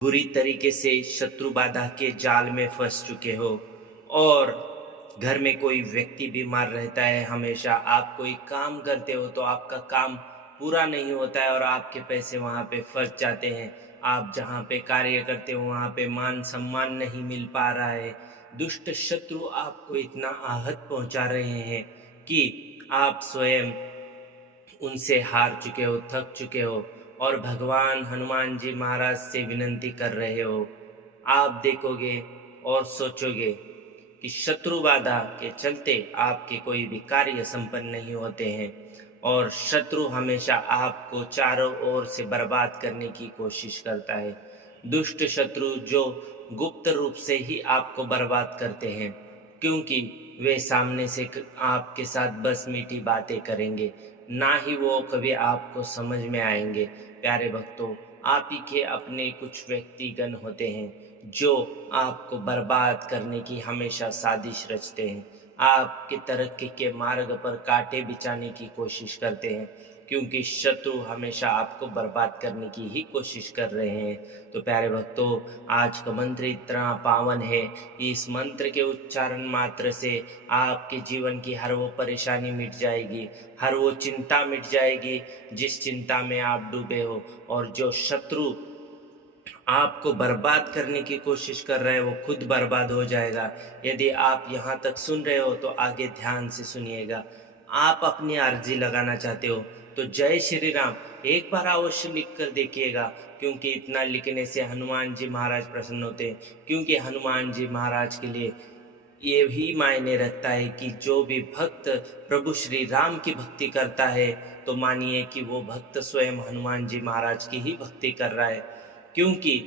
बुरी तरीके से शत्रु बाधा के जाल में फंस चुके हो और घर में कोई व्यक्ति बीमार रहता है, हमेशा आप कोई काम करते हो तो आपका काम पूरा नहीं होता है और आपके पैसे वहाँ पे फंस जाते हैं। आप जहाँ पे कार्य करते हो वहाँ पे मान सम्मान नहीं मिल पा रहा है। दुष्ट शत्रु आपको इतना आहत पहुँचा रहे हैं कि आप स्वयं उनसे हार चुके हो, थक चुके हो और भगवान हनुमान जी महाराज से विनती कर रहे हो। आप देखोगे और सोचोगे कि शत्रु बाधा के चलते आपके कोई भी कार्य संपन्न नहीं होते हैं और शत्रु हमेशा आपको चारों ओर से बर्बाद करने की कोशिश करता है। दुष्ट शत्रु जो गुप्त रूप से ही आपको बर्बाद करते हैं, क्योंकि वे सामने से आपके साथ बस मीठी बातें करेंगे, ना ही वो कभी आपको समझ में आएंगे। प्यारे भक्तों, आप ही के अपने कुछ व्यक्तिगण होते हैं जो आपको बर्बाद करने की हमेशा साजिश रचते हैं, आपके तरक्की के मार्ग पर कांटे बिछाने की कोशिश करते हैं, क्योंकि शत्रु हमेशा आपको बर्बाद करने की ही कोशिश कर रहे हैं। तो प्यारे भक्तों, आज का मंत्र इतना पावन है, इस मंत्र के उच्चारण मात्र से आपके जीवन की हर वो परेशानी मिट जाएगी, हर वो चिंता मिट जाएगी जिस चिंता में आप डूबे हो। और जो शत्रु आपको बर्बाद करने की कोशिश कर रहे हैं वो खुद बर्बाद हो जाएगा। यदि आप यहाँ तक सुन रहे हो तो आगे ध्यान से सुनिएगा। आप अपनी अर्जी लगाना चाहते हो तो जय श्री राम एक बार अवश्य लिख कर देखिएगा, क्योंकि इतना लिखने से हनुमान जी महाराज प्रसन्न होते हैं। क्योंकि हनुमान जी महाराज के लिए ये भी मायने रखता है कि जो भी भक्त प्रभु श्री राम की भक्ति करता है तो मानिए कि वो भक्त स्वयं हनुमान जी महाराज की ही भक्ति कर रहा है, क्योंकि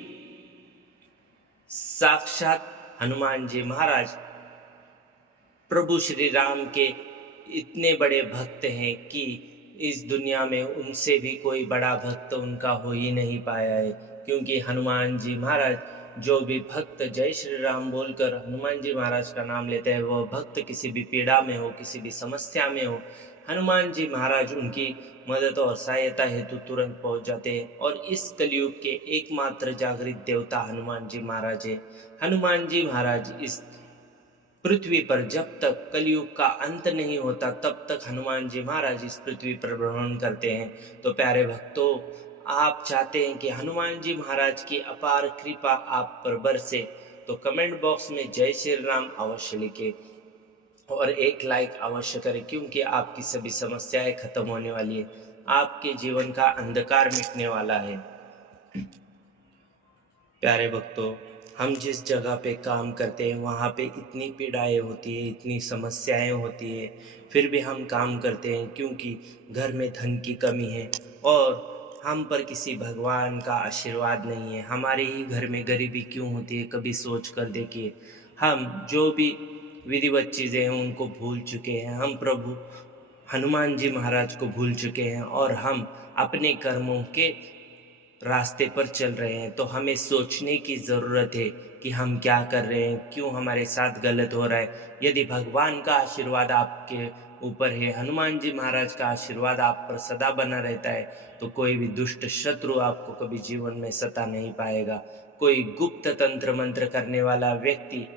साक्षात हनुमान जी महाराज प्रभु श्री राम के इतने बड़े भक्त हैं कि इस दुनिया में उनसे भी कोई बड़ा भक्त उनका हो ही नहीं पाया है। क्योंकि हनुमान जी महाराज, जो भी भक्त जय श्री राम बोलकर हनुमान जी महाराज का नाम लेते हैं, वह भक्त किसी भी पीड़ा में हो, किसी भी समस्या में हो, हनुमान जी महाराज उनकी मदद और सहायता हेतु तुरंत पहुंच जाते हैं। और इस कलयुग के एकमात्र जागृत देवता हनुमान जी महाराज है। हनुमान जी महाराज इस पृथ्वी पर जब तक कलयुग का अंत नहीं होता तब तक हनुमान जी महाराज इस पृथ्वी पर भ्रमण करते हैं। तो प्यारे भक्तों, आप चाहते हैं कि हनुमान जी महाराज की अपार कृपा आप पर बरसे तो कमेंट बॉक्स में जय श्री राम अवश्य लिखें और एक लाइक अवश्य करें, क्योंकि आपकी सभी समस्याएं खत्म होने वाली है, आपके जीवन का अंधकार मिटने वाला है। प्यारे भक्तों, हम जिस जगह पे काम करते हैं वहाँ पे इतनी पीड़ाएं होती है, इतनी समस्याएं होती है, फिर भी हम काम करते हैं, क्योंकि घर में धन की कमी है और हम पर किसी भगवान का आशीर्वाद नहीं है। हमारे ही घर में गरीबी क्यों होती है, कभी सोच कर देखिए। हम जो भी विधिवत चीज़ें हैं उनको भूल चुके हैं, हम प्रभु हनुमान जी महाराज को भूल चुके हैं और हम अपने कर्मों के रास्ते पर चल रहे हैं। तो हमें सोचने की ज़रूरत है कि हम क्या कर रहे हैं, क्यों हमारे साथ गलत हो रहा है। यदि भगवान का आशीर्वाद आपके ऊपर है, हनुमान जी महाराज का आशीर्वाद आप पर सदा बना रहता है, तो कोई भी दुष्ट शत्रु आपको कभी जीवन में सता नहीं पाएगा। कोई गुप्त तंत्र मंत्र करने वाला व्यक्ति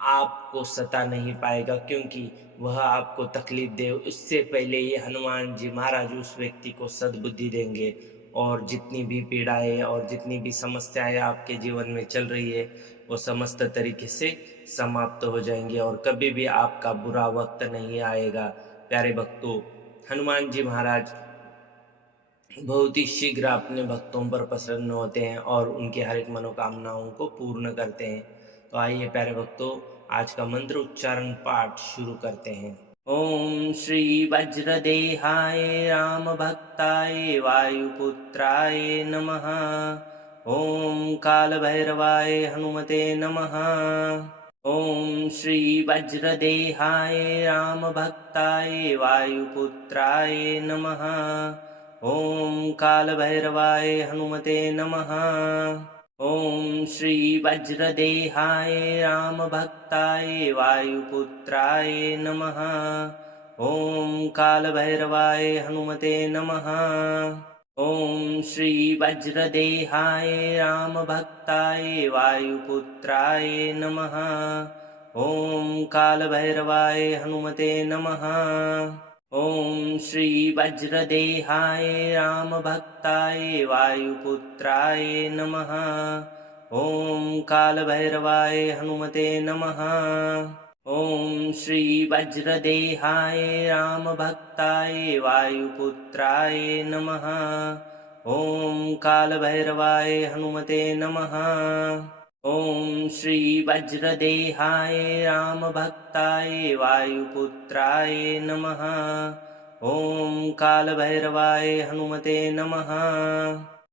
आपको सता नहीं पाएगा, क्योंकि वह आपको तकलीफ दे उससे पहले ही हनुमान जी महाराज उस व्यक्ति को सद्बुद्धि देंगे और जितनी भी पीड़ाएं और जितनी भी समस्याएं आपके जीवन में चल रही है वो समस्त तरीके से समाप्त हो जाएंगे और कभी भी आपका बुरा वक्त नहीं आएगा। प्यारे भक्तों, हनुमान जी महाराज बहुत ही शीघ्र अपने भक्तों पर प्रसन्न होते हैं और उनके हर एक मनोकामनाओं को पूर्ण करते हैं। तो आइए प्यारे भक्तों, आज का मंत्र उच्चारण पाठ शुरू करते हैं। ओम श्री वज्रदेहाय राम भक्ताय वायुपुत्राय नमः। ओम काल भैरवाय हनुमते नमः। ओम श्री वज्रदेहाय राम भक्ताय वायुपुत्राय नमः। ओम काल भैरवाय हनुमते नमः। ओम श्री वज्रदेहाय राम भक्ताय वायुपुत्राय नमः। ओम काल भैरवाय हनुमते नमः। ॐ श्री वज्रदेहाय रामभक्ताय वायुपुत्राय नमः। ॐ कालभैरवाय हनुमते नमः। ॐ श्री वज्रदेहाय रामभक्ताय वायुपुत्राय नमः। ॐ कालभैरवाय हनुमते नमः। ॐ श्री वज्रदेहाय रामभक्ताय वायुपुत्राय नमः। ॐ कालभैरवाय हनुमते नमः। ॐ श्री वज्रदेहाय रामभक्ताय वायुपुत्राय नमः। ॐ कालभैरवाय हनुमते नमः।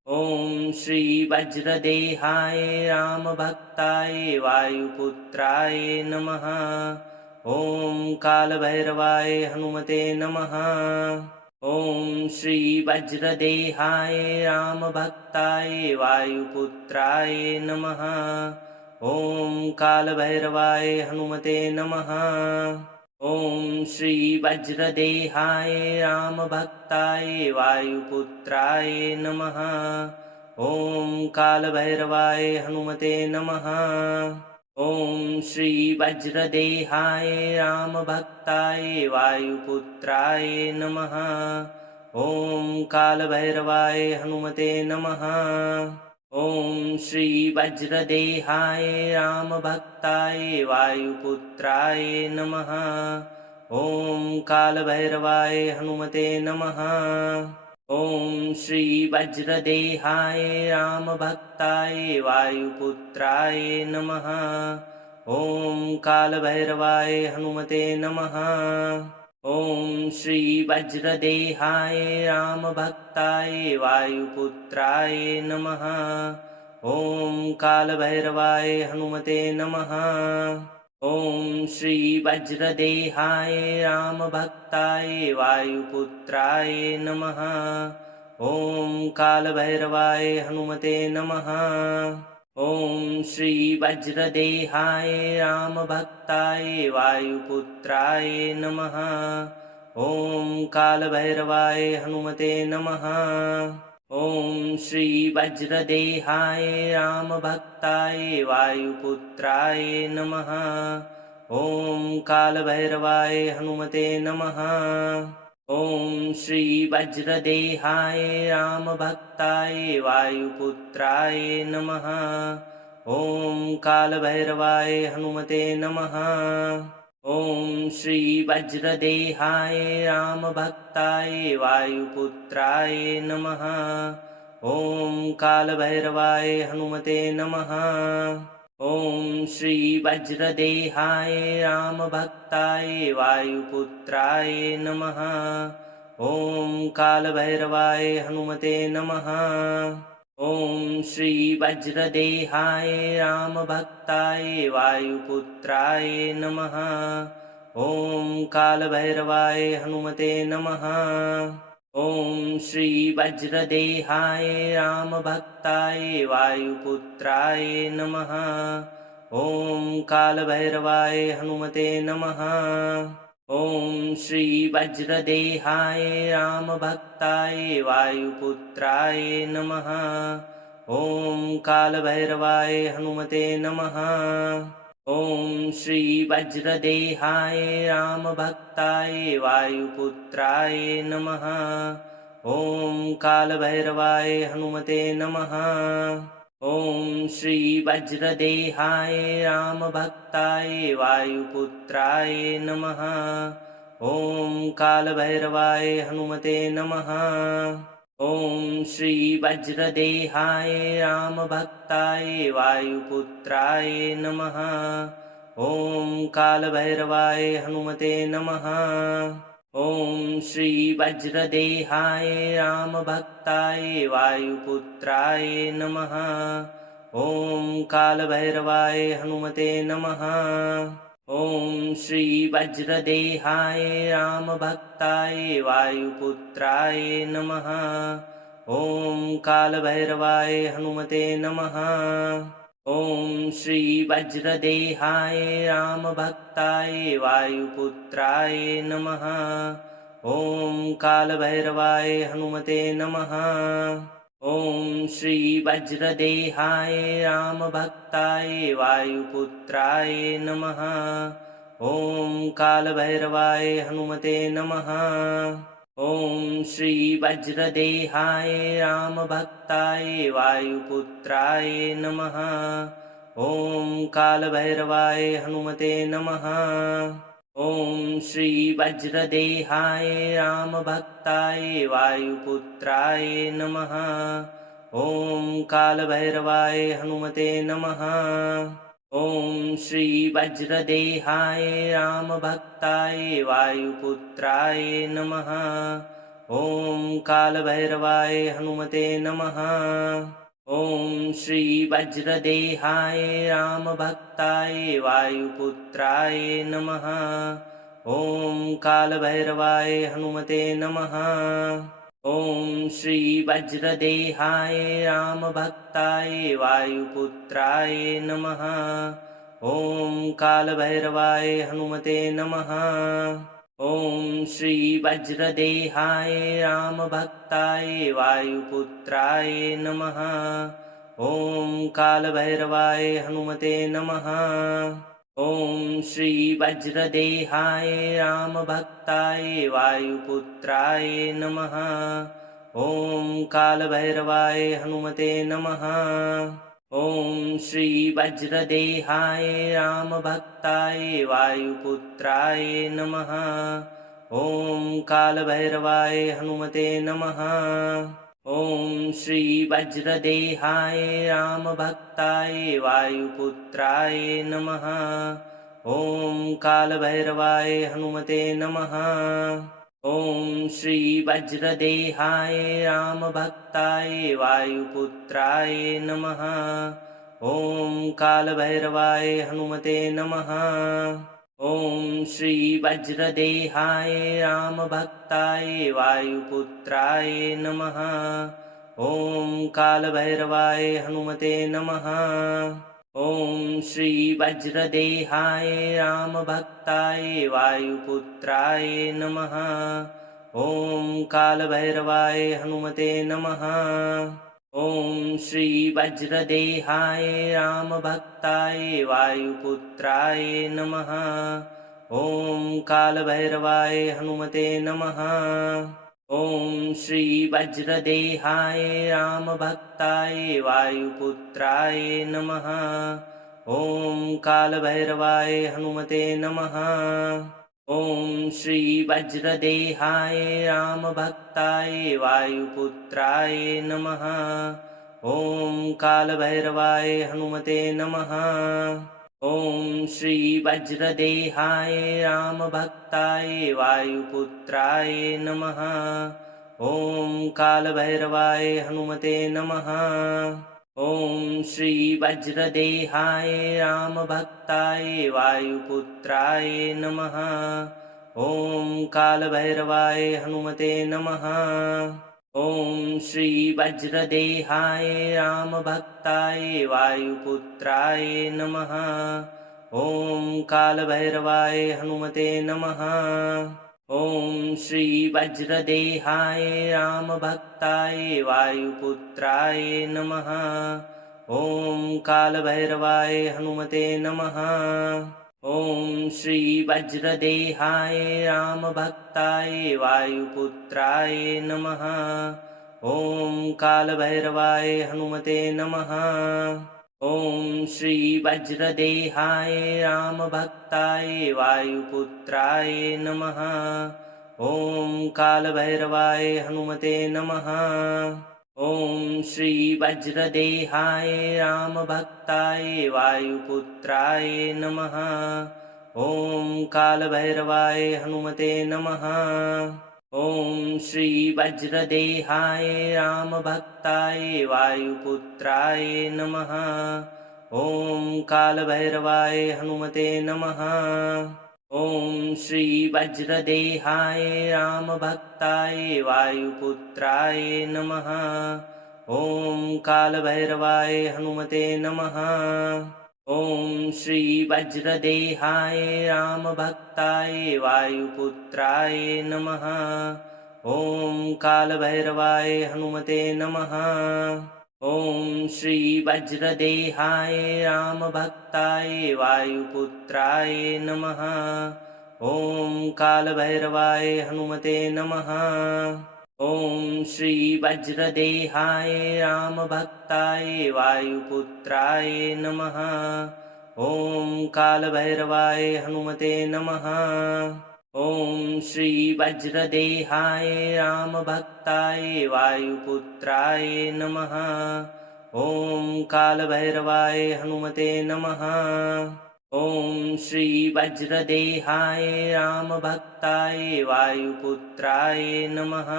ॐ श्री वज्रदेहाय रामभक्ताय वायुपुत्राय नमः। ॐ कालभैरवाय हनुमते नमः। ॐ श्री वज्रदेहाय रामभक्ताय वायुपुत्राय नमः। ॐ कालभैरवाय हनुमते नमः। ॐ श्री वज्रदेहाय रामभक्ताय वायुपुत्राय नमः। ॐ कालभैरवाय हनुमते नमः। ॐ श्री वज्रदेहाय रामभक्ताय वायुपुत्राय नमः। ॐ कालभैरवाय हनुमते नमः। ॐ श्री वज्रदेहाय रामभक्ताय वायुपुत्राय नमः। ॐ कालभैरवाय हनुमते नमः। ॐ श्री वज्रदेहाय रामभक्ताय वायुपुत्राय नमः। ॐ कालभैरवाय हनुमते नमः। ॐ श्री वज्रदेहाय रामभक्ताय वायुपुत्राय नमः। ॐ कालभैरवाय हनुमते नमः। ॐ श्री वज्रदेहाय रामभक्ताय वायुपुत्राय नमः। ॐ कालभैरवाय हनुमते नमः। ॐ श्री वज्रदेहाय रामभक्ताय वायुपुत्राय नमः। ॐ कालभैरवाय हनुमते नमः। ॐ श्री वज्रदेहाय रामभक्ताय वायुपुत्राय नमः। ॐ कालभैरवाय हनुमते नमः। ॐ श्री वज्रदेहाय रामभक्ताय वायुपुत्राय नमः। ॐ कालभैरवाय हनुमते नमः। ॐ श्री वज्रदेहाय रामभक्ताय वायुपुत्राय नमः। ॐ कालभैरवाय हनुमते नमः। ॐ श्री वज्रदेहाय रामभक्ताय वायुपुत्राय नमः। ॐ कालभैरवाय हनुमते नमः। ॐ श्री वज्रदेहाय रामभक्ताय वायुपुत्राय नमः। ॐ कालभैरवाय हनुमते नमः। ॐ श्री वज्रदेहाय रामभक्ताय वायुपुत्राय नमः। ॐ कालभैरवाय हनुमते नमः। ॐ श्री वज्रदेहाय रामभक्ताय वायुपुत्राय नमः। ॐ कालभैरवाय हनुमते नमः। ॐ श्री वज्रदेहाय रामभक्ताय वायुपुत्राय नमः। ॐ कालभैरवाय हनुमते नमः। ॐ श्री वज्रदेहाय रामभक्ताय वायुपुत्राय नमः। ॐ कालभैरवाय हनुमते नमः। ॐ श्री वज्रदेहाय रामभक्ताय वायुपुत्राय नमः। ॐ कालभैरवाय हनुमते नमः। ॐ श्री वज्रदेहाय रामभक्ताय वायुपुत्राय नमः। ॐ कालभैरवाय हनुमते नमः। ॐ श्री वज्रदेहाय रामभक्ताय वायुपुत्राय नमः। ॐ कालभैरवाय हनुमते नमः। ॐ श्री वज्रदेहाय रामभक्ताय वायुपुत्राय नमः। ॐ कालभैरवाय हनुमते नमः। ॐ श्री वज्रदेहाय रामभक्ताय वायुपुत्राय नमः। ॐ कालभैरवाय हनुमते नमः। ॐ श्री वज्रदेहाय रामभक्ताय वायुपुत्राय नमः। ॐ कालभैरवाय हनुमते नमः। ॐ श्री वज्रदेहाय रामभक्ताय वायुपुत्राय नमः। ॐ कालभैरवाय हनुमते नमः। ॐ श्री वज्रदेहाय रामभक्ताय वायुपुत्राय नमः। ॐ कालभैरवाय हनुमते नमः। ॐ श्री वज्रदेहाय रामभक्ताय वायुपुत्राय नमः। ॐ कालभैरवाय हनुमते नमः। ॐ श्री वज्रदेहाय रामभक्ताय वायुपुत्राय नमः। ॐ कालभैरवाय हनुमते नमः। ॐ श्री वज्रदेहाय रामभक्ताय वायुपुत्राय नमः। ॐ कालभैरवाय हनुमते नमः। ॐ श्री वज्रदेहाय रामभक्ताय वायुपुत्राय नमः। ॐ कालभैरवाय हनुमते नमः। ॐ श्री वज्रदेहाय रामभक्ताय वायुपुत्राय नमः। ॐ कालभैरवाय हनुमते नमः। ॐ श्री वज्रदेहाय रामभक्ताय वायुपुत्राय नमः। ॐ कालभैरवाय हनुमते नमः। ॐ श्री वज्रदेहाय रामभक्ताय वायुपुत्राय नमः। ॐ कालभैरवाय हनुमते नमः। ॐ श्री वज्रदेहाय रामभक्ताय वायुपुत्राय नमः। ॐ कालभैरवाय हनुमते नमः। ॐ श्री वज्रदेहाय रामभक्ताय वायुपुत्राय नमः। ॐ कालभैरवाय हनुमते नमः। ॐ श्री वज्रदेहाय रामभक्ताय वायुपुत्राय नमः। ॐ कालभैरवाय हनुमते नमः। ॐ श्री वज्रदेहाय रामभक्ताय वायुपुत्राय नमः। ॐ कालभैरवाय हनुमते नमः। ॐ श्री वज्रदेहाय रामभक्ताय वायुपुत्राय नमः। ॐ कालभैरवाय हनुमते नमः। ॐ श्री वज्रदेहाय रामभक्ताय वायुपुत्राय नमः। ॐ कालभैरवाय हनुमते नमः। ॐ श्री वज्रदेहाय रामभक्ताय वायुपुत्राय नमः। ॐ कालभैरवाय हनुमते नमः। ॐ श्री वज्रदेहाय रामभक्ताय वायुपुत्राय नमः। ॐ कालभैरवाय हनुमते नमः। ॐ श्री वज्रदेहाय रामभक्ताय वायुपुत्राय नमः। ॐ कालभैरवाय हनुमते नमः। ॐ श्री वज्रदेहाय रामभक्ताय वायुपुत्राय नमः। ॐ कालभैरवाय हनुमते नमः। ॐ श्री वज्रदेहाय रामभक्ताय वायुपुत्राय नमः। ॐ कालभैरवाय हनुमते नमः। ॐ श्री वज्रदेहाय रामभक्ताय वायुपुत्राय नमः। ॐ कालभैरवाय हनुमते नमः। ॐ श्री वज्रदेहाय रामभक्ताय वायुपुत्राय नमः। ॐ कालभैरवाय हनुमते नमः। ॐ श्री वज्रदेहाय रामभक्ताय वायुपुत्राय नमः। ॐ कालभैरवाय हनुमते नमः। ॐ श्री वज्रदेहाय रामभक्ताय वायुपुत्राय नमः। ॐ कालभैरवाय हनुमते नमः। ॐ श्री वज्रदेहाय रामभक्ताय वायुपुत्राय नमः। ॐ कालभैरवाय हनुमते नमः। ॐ श्री वज्रदेहाय रामभक्ताय वायुपुत्राय नमः। ॐ कालभैरवाय हनुमते नमः। ॐ श्री वज्रदेहाय रामभक्ताय वायुपुत्राय नमः। ॐ कालभैरवाय हनुमते नमः। ॐ श्री वज्रदेहाय रामभक्ताय वायुपुत्राय नमः।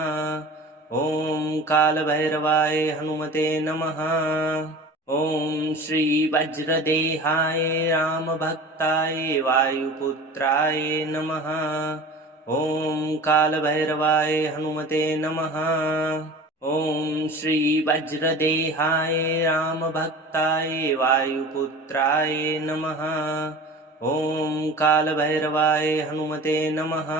ॐ कालभैरवाय हनुमते नमः। ॐ श्री वज्रदेहाय रामभक्ताय वायुपुत्राय नमः। ॐ कालभैरवाय हनुमते नमः। ॐ श्री वज्रदेहाय रामभक्ताय वायुपुत्राय नमः। ॐ कालभैरवाय हनुमते नमः।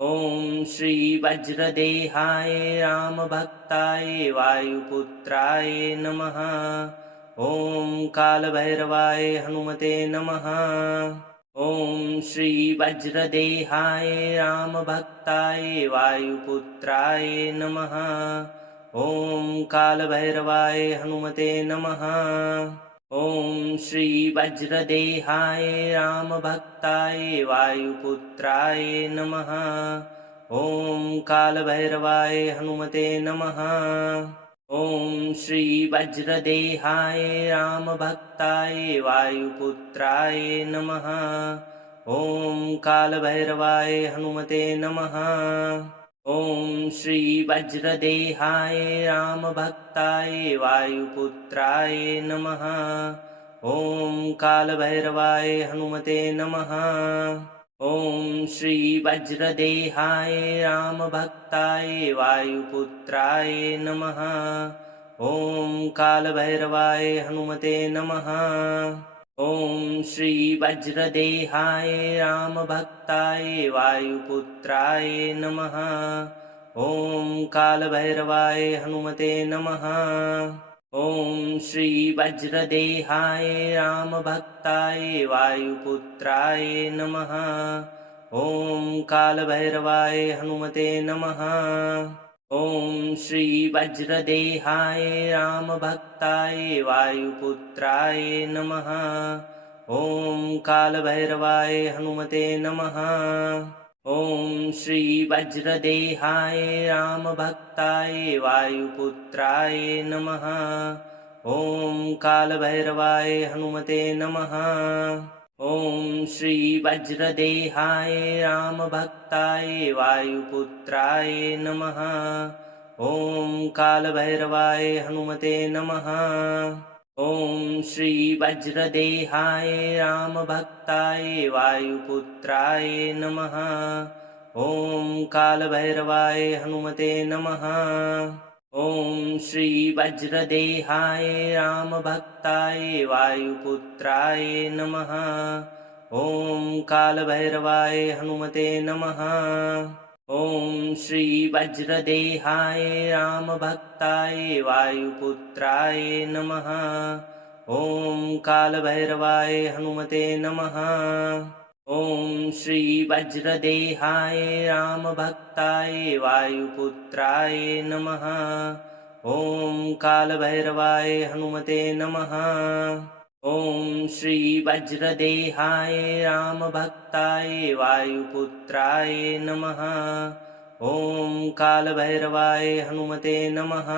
ॐ श्री वज्रदेहाय रामभक्ताय वायुपुत्राय नमः। ॐ कालभैरवाय हनुमते नमः। ॐ श्री वज्रदेहाय रामभक्ताय वायुपुत्राय नमः। ॐ कालभैरवाय हनुमते नमः। ॐ श्री वज्रदेहाय रामभक्ताय वायुपुत्राय नमः। ॐ कालभैरवाय हनुमते नमः। ॐ श्री वज्रदेहाय रामभक्ताय वायुपुत्राय नमः। ॐ कालभैरवाय हनुमते नमः। ॐ श्री वज्रदेहाय रामभक्ताय वायुपुत्राय नमः। ॐ कालभैरवाय हनुमते नमः। ॐ श्री वज्रदेहाय रामभक्ताय वायुपुत्राय नमः। ॐ कालभैरवाय हनुमते नमः। ॐ श्री वज्रदेहाय रामभक्ताय वायुपुत्राय नमः। ॐ कालभैरवाय हनुमते नमः। ॐ श्री वज्रदेहाय रामभक्ताय वायुपुत्राय नमः। ॐ कालभैरवाय हनुमते नमः। ॐ श्री वज्रदेहाय रामभक्ताय वायुपुत्राय नमः। ॐ कालभैरवाय हनुमते नमः। ॐ श्री वज्रदेहाय रामभक्ताय वायुपुत्राय नमः। ॐ कालभैरवाय हनुमते नमः। ॐ श्री वज्रदेहाय रामभक्ताय वायुपुत्राय नमः। ॐ कालभैरवाय हनुमते नमः। ॐ श्री वज्रदेहाय रामभक्ताय वायुपुत्राय नमः। ॐ कालभैरवाय हनुमते नमः। ॐ श्री वज्रदेहाय रामभक्ताय वायुपुत्राय नमः। ॐ कालभैरवाय हनुमते नमः। ॐ श्री वज्रदेहाय रामभक्ताय वायुपुत्राय नमः। ॐ कालभैरवाय हनुमते नमः। ॐ श्री वज्रदेहाय रामभक्ताय वायुपुत्राय नमः। ॐ कालभैरवाय हनुमते नमः। ॐ श्री वज्रदेहाय रामभक्ताय वायुपुत्राय नमः। ॐ कालभैरवाय हनुमते नमः।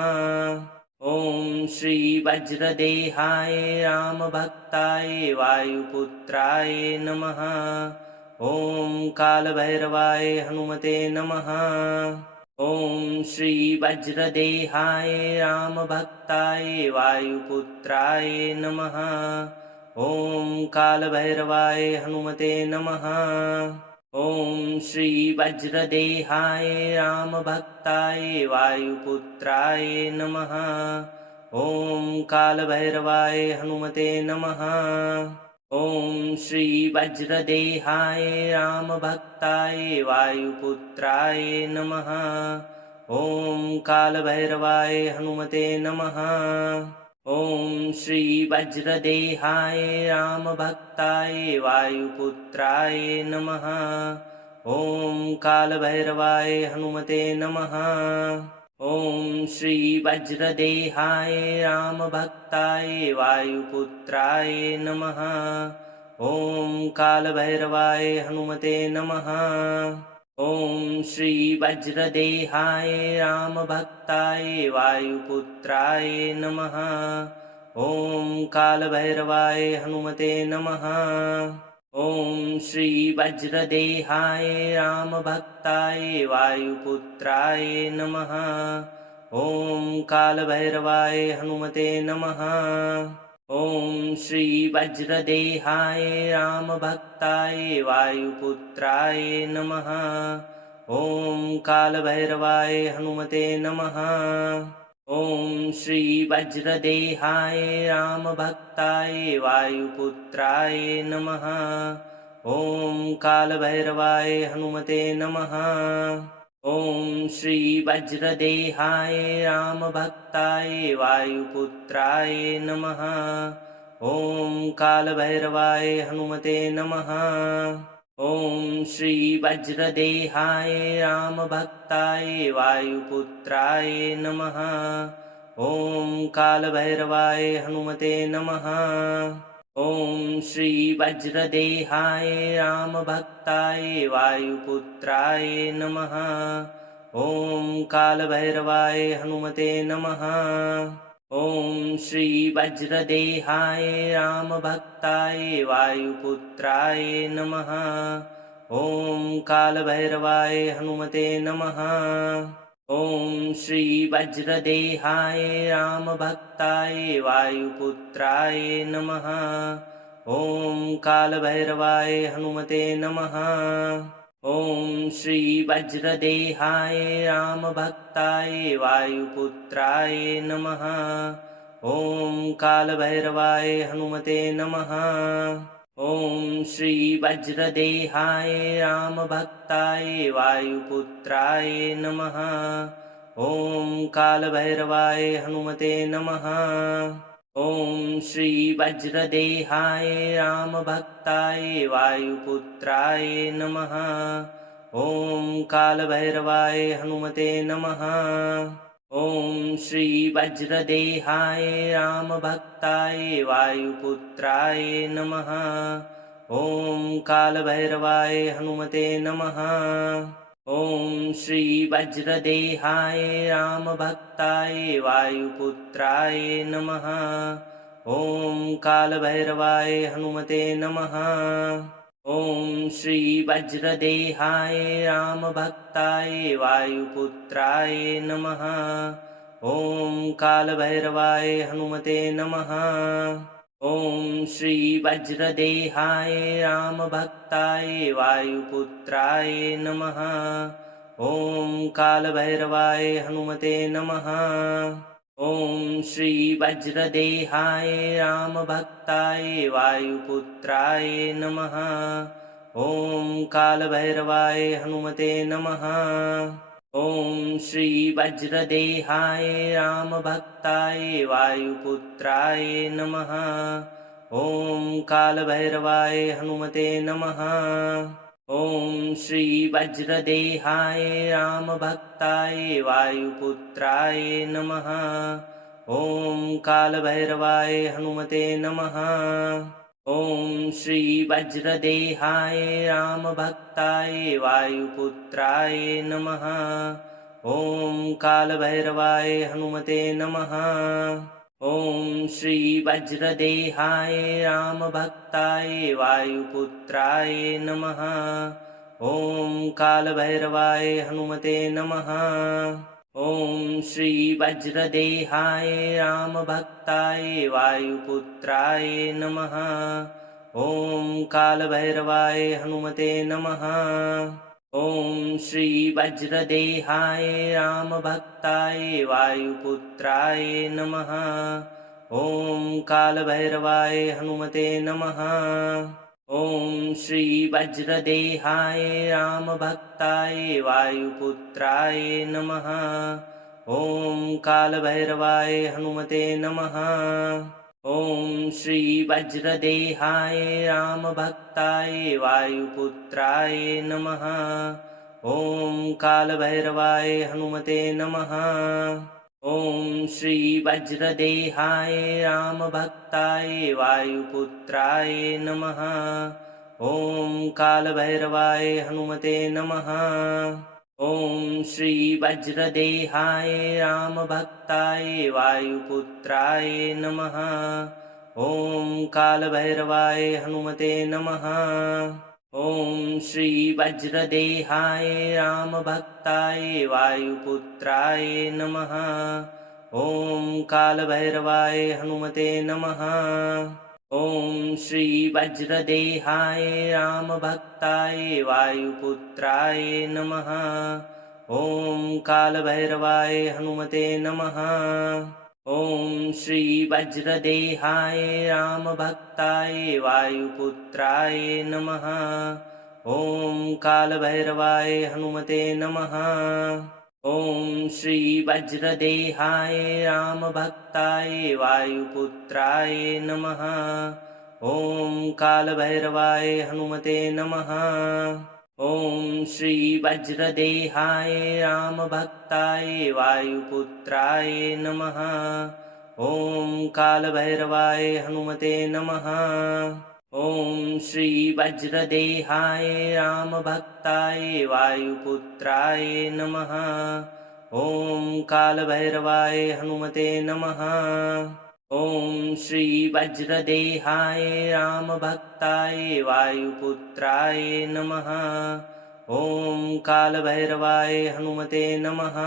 ॐ श्री वज्रदेहाय रामभक्ताय वायुपुत्राय नमः। ॐ कालभैरवाय हनुमते नमः। ॐ श्री वज्रदेहाय रामभक्ताय वायुपुत्राय नमः। ॐ कालभैरवाय हनुमते नमः। ॐ श्री वज्रदेहाय रामभक्ताय वायुपुत्राय नमः। ॐ कालभैरवाय हनुमते नमः। ॐ श्री वज्रदेहाय रामभक्ताय वायुपुत्राय नमः। ॐ कालभैरवाय हनुमते नमः। ॐ श्री वज्रदेहाय रामभक्ताय वायुपुत्राय नमः। ॐ कालभैरवाय हनुमते नमः। ॐ श्री वज्रदेहाय रामभक्ताय वायुपुत्राय नमः। ॐ कालभैरवाय हनुमते नमः। ॐ श्री वज्रदेहाय रामभक्ताय वायुपुत्राय नमः। ॐ कालभैरवाय हनुमते नमः। ॐ श्री वज्रदेहाय रामभक्ताय वायुपुत्राय नमः। ॐ कालभैरवाय हनुमते नमः। ॐ श्री वज्रदेहाय रामभक्ताय वायुपुत्राय नमः। ॐ कालभैरवाय हनुमते नमः। ॐ श्री वज्रदेहाय रामभक्ताय वायुपुत्राय नमः। ॐ कालभैरवाय हनुमते नमः। ॐ श्री वज्रदेहाय रामभक्ताय वायुपुत्राय नमः। ॐ कालभैरवाय हनुमते नमः। ॐ श्री वज्रदेहाय रामभक्ताय वायुपुत्राय नमः। ॐ कालभैरवाय हनुमते नमः। ॐ श्री वज्रदेहाय रामभक्ताय वायुपुत्राय नमः। ॐ कालभैरवाय हनुमते नमः। ॐ श्री वज्रदेहाय रामभक्ताय वायुपुत्राय नमः। ॐ कालभैरवाय हनुमते नमः। ॐ श्री वज्रदेहाय रामभक्ताय वायुपुत्राय नमः। ॐ कालभैरवाय हनुमते नमः। ॐ श्री वज्रदेहाय रामभक्ताय वायुपुत्राय नमः। ॐ कालभैरवाय हनुमते नमः। ॐ श्री वज्रदेहाय रामभक्ताय वायुपुत्राय नमः। ॐ कालभैरवाय हनुमते नमः। ॐ श्री वज्रदेहाय रामभक्ताय वायुपुत्राय नमः। ॐ कालभैरवाय हनुमते नमः। ॐ श्री वज्रदेहाय रामभक्ताय वायुपुत्राय नमः। ॐ कालभैरवाय हनुमते नमः। ॐ श्री वज्रदेहाय रामभक्ताय वायुपुत्राय नमः। ॐ कालभैरवाय हनुमते नमः। ॐ श्री वज्रदेहाय रामभक्ताय वायुपुत्राय नमः। ॐ कालभैरवाय हनुमते नमः। ॐ श्री वज्रदेहाय रामभक्ताय वायुपुत्राय नमः। ॐ कालभैरवाय हनुमते नमः। ॐ श्री वज्रदेहाय रामभक्ताय वायुपुत्राय नमः। ॐ कालभैरवाय हनुमते नमः। ॐ श्री वज्रदेहाय रामभक्ताय वायुपुत्राय नमः। ॐ कालभैरवाय हनुमते नमः। ॐ श्री वज्रदेहाय रामभक्ताय वायुपुत्राय नमः। ॐ कालभैरवाय हनुमते नमः। ॐ श्री वज्रदेहाय रामभक्ताय वायुपुत्राय नमः। ॐ कालभैरवाय हनुमते नमः। ॐ श्री वज्रदेहाय रामभक्ताय वायुपुत्राय नमः। ॐ कालभैरवाय हनुमते नमः। ॐ श्री वज्रदेहाय रामभक्ताय वायुपुत्राय नमः। ॐ कालभैरवाय हनुमते नमः। ॐ श्री वज्रदेहाय रामभक्ताय वायुपुत्राय नमः। ॐ कालभैरवाय हनुमते नमः। ॐ श्री वज्रदेहाय रामभक्ताय वायुपुत्राय नमः। ॐ कालभैरवाय हनुमते नमः। ॐ श्री वज्रदेहाय रामभक्ताय वायुपुत्राय नमः। ॐ कालभैरवाय हनुमते नमः। ॐ श्री वज्रदेहाय रामभक्ताय वायुपुत्राय नमः। ॐ कालभैरवाय हनुमते नमः। ॐ श्री वज्रदेहाय रामभक्ताय वायुपुत्राय नमः। ॐ कालभैरवाय हनुमते नमः। ॐ श्री वज्रदेहाय रामभक्ताय वायुपुत्राय नमः। ॐ कालभैरवाय हनुमते नमः। ॐ श्री वज्रदेहाय रामभक्ताय वायुपुत्राय नमः। ॐ कालभैरवाय हनुमते नमः। ॐ श्री वज्रदेहाय रामभक्ताय वायुपुत्राय नमः। ॐ कालभैरवाय हनुमते नमः। ॐ श्री वज्रदेहाय रामभक्ताय वायुपुत्राय नमः। ॐ कालभैरवाय हनुमते नमः। ॐ श्री वज्रदेहाय रामभक्ताय वायुपुत्राय नमः। ॐ कालभैरवाय हनुमते नमः। ॐ श्री वज्रदेहाय रामभक्ताय वायुपुत्राय नमः। ॐ कालभैरवाय हनुमते नमः। ॐ श्री वज्रदेहाय रामभक्ताय वायुपुत्राय नमः। ॐ कालभैरवाय हनुमते नमः।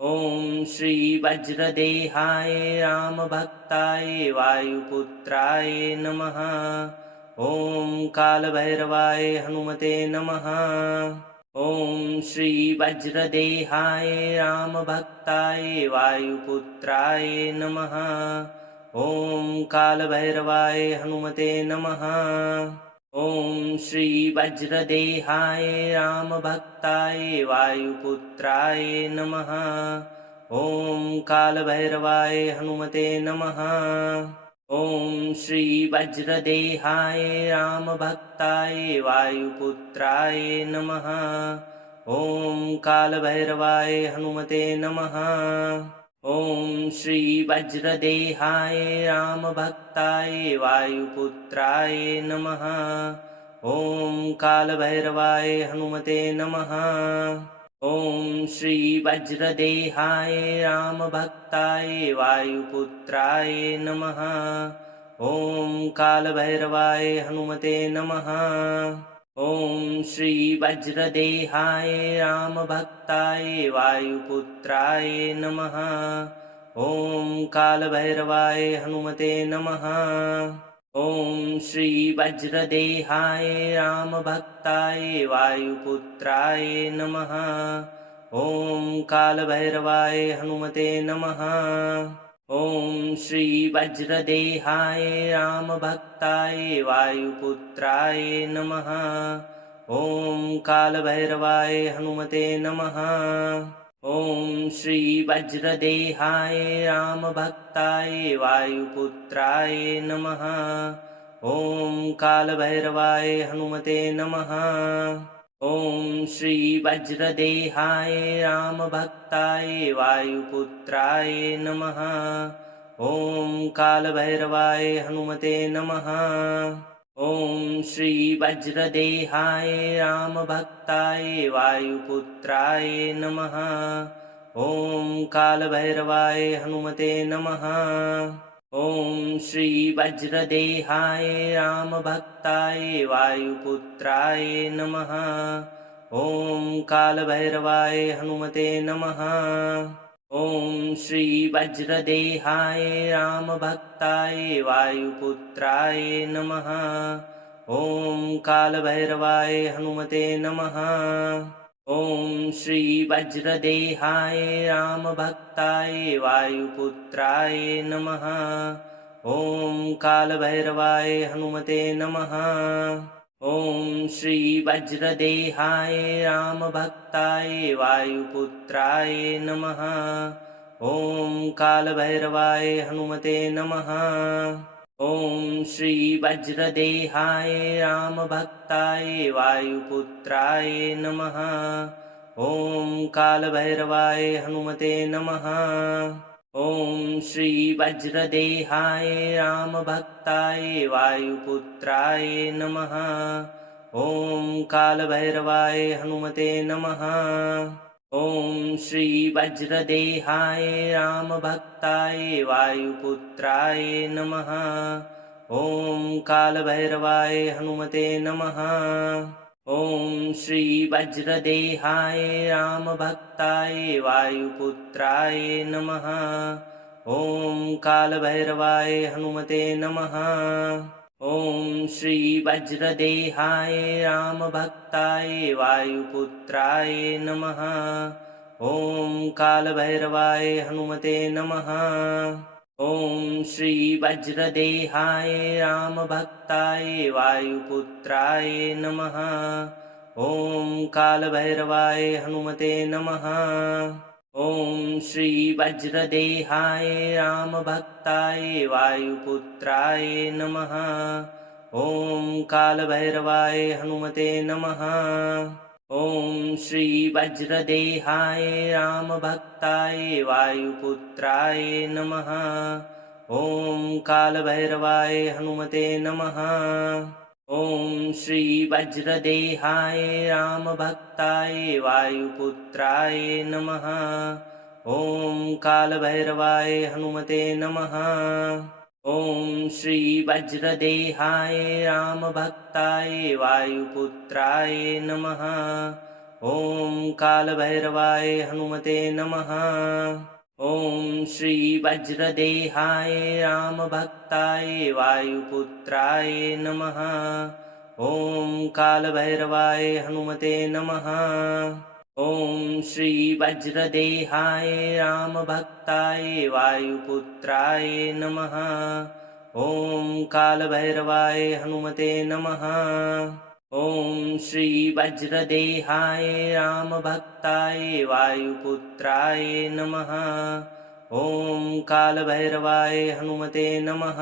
ॐ श्री वज्रदेहाय रामभक्ताय वायुपुत्राय नमः। ॐ कालभैरवाय हनुमते नमः। ॐ श्री वज्रदेहाय रामभक्ताय वायुपुत्राय नमः। ॐ कालभैरवाय हनुमते नमः। ॐ श्री वज्रदेहाय रामभक्ताय वायुपुत्राय नमः। ॐ कालभैरवाय हनुमते नमः। ॐ श्री वज्रदेहाय रामभक्ताय वायुपुत्राय नमः। ॐ कालभैरवाय हनुमते नमः। ॐ श्री वज्रदेहाय रामभक्ताय वायुपुत्राय नमः। ॐ कालभैरवाय हनुमते नमः। ॐ श्री वज्रदेहाय रामभक्ताय वायुपुत्राय नमः। ॐ कालभैरवाय हनुमते नमः। ॐ श्री वज्रदेहाय रामभक्ताय वायुपुत्राय नमः। ॐ कालभैरवाय हनुमते नमः। ॐ श्री वज्रदेहाय रामभक्ताय वायुपुत्राय नमः। ॐ कालभैरवाय हनुमते नमः। ॐ श्री वज्रदेहाय रामभक्ताय वायुपुत्राय नमः। ॐ कालभैरवाय हनुमते नमः। ॐ श्री वज्रदेहाय रामभक्ताय वायुपुत्राय नमः। ॐ कालभैरवाय हनुमते नमः। ॐ श्री वज्रदेहाय रामभक्ताय वायुपुत्राय नमः। ॐ कालभैरवाय हनुमते नमः। ॐ श्री वज्रदेहाय रामभक्ताय वायुपुत्राय नमः। ॐ कालभैरवाय हनुमते नमः। ॐ श्री वज्रदेहाय रामभक्ताय वायुपुत्राय नमः। ॐ कालभैरवाय हनुमते नमः। ॐ श्री वज्रदेहाय रामभक्ताय वायुपुत्राय नमः। ॐ कालभैरवाय हनुमते नमः। ॐ श्री वज्रदेहाय रामभक्ताय वायुपुत्राय नमः। ॐ कालभैरवाय हनुमते नमः। ॐ श्री वज्रदेहाय रामभक्ताय वायुपुत्राय नमः। ॐ कालभैरवाय हनुमते नमः। ॐ श्री वज्रदेहाय रामभक्ताय वायुपुत्राय नमः। ॐ कालभैरवाय हनुमते नमः। ॐ श्री वज्रदेहाय रामभक्ताय वायुपुत्राय नमः। ॐ कालभैरवाय हनुमते नमः। ॐ श्री वज्रदेहाय रामभक्ताय वायुपुत्राय नमः। ॐ कालभैरवाय हनुमते नमः। ॐ श्री वज्रदेहाय रामभक्ताय वायुपुत्राय नमः। ॐ कालभैरवाय हनुमते नमः। ॐ श्री वज्रदेहाय रामभक्ताय वायुपुत्राय नमः। ॐ कालभैरवाय हनुमते नमः। ॐ श्री वज्रदेहाय रामभक्ताय वायुपुत्राय नमः। ॐ कालभैरवाय हनुमते नमः। ॐ श्री वज्रदेहाय रामभक्ताय वायुपुत्राय नमः। ॐ कालभैरवाय हनुमते नमः। ॐ श्री वज्रदेहाय रामभक्ताय वायुपुत्राय नमः। ॐ कालभैरवाय हनुमते नमः। ॐ श्री वज्रदेहाय रामभक्ताय वायुपुत्राय नमः। ॐ कालभैरवाय हनुमते नमः। ॐ श्री वज्रदेहाय रामभक्ताय वायुपुत्राय नमः। ॐ कालभैरवाय हनुमते नमः। ॐ श्री वज्रदेहाय रामभक्ताय वायुपुत्राय नमः। ॐ कालभैरवाय हनुमते नमः। ॐ श्री वज्रदेहाय रामभक्ताय वायुपुत्राय नमः। ॐ कालभैरवाय हनुमते नमः। ॐ श्री वज्रदेहाय रामभक्ताय वायुपुत्राय नमः। ॐ कालभैरवाय हनुमते नमः।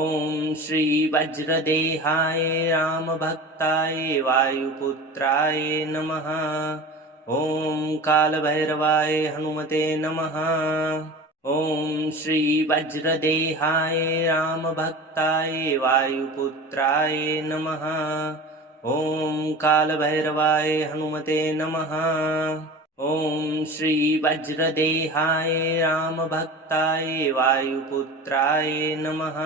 ॐ श्री वज्रदेहाय रामभक्ताय वायुपुत्राय नमः। ॐ कालभैरवाय हनुमते नमः। ॐ श्री वज्रदेहाय रामभक्ताय वायुपुत्राय नमः। ॐ कालभैरवाय हनुमते नमः। ॐ श्री वज्रदेहाय रामभक्ताय वायुपुत्राय नमः।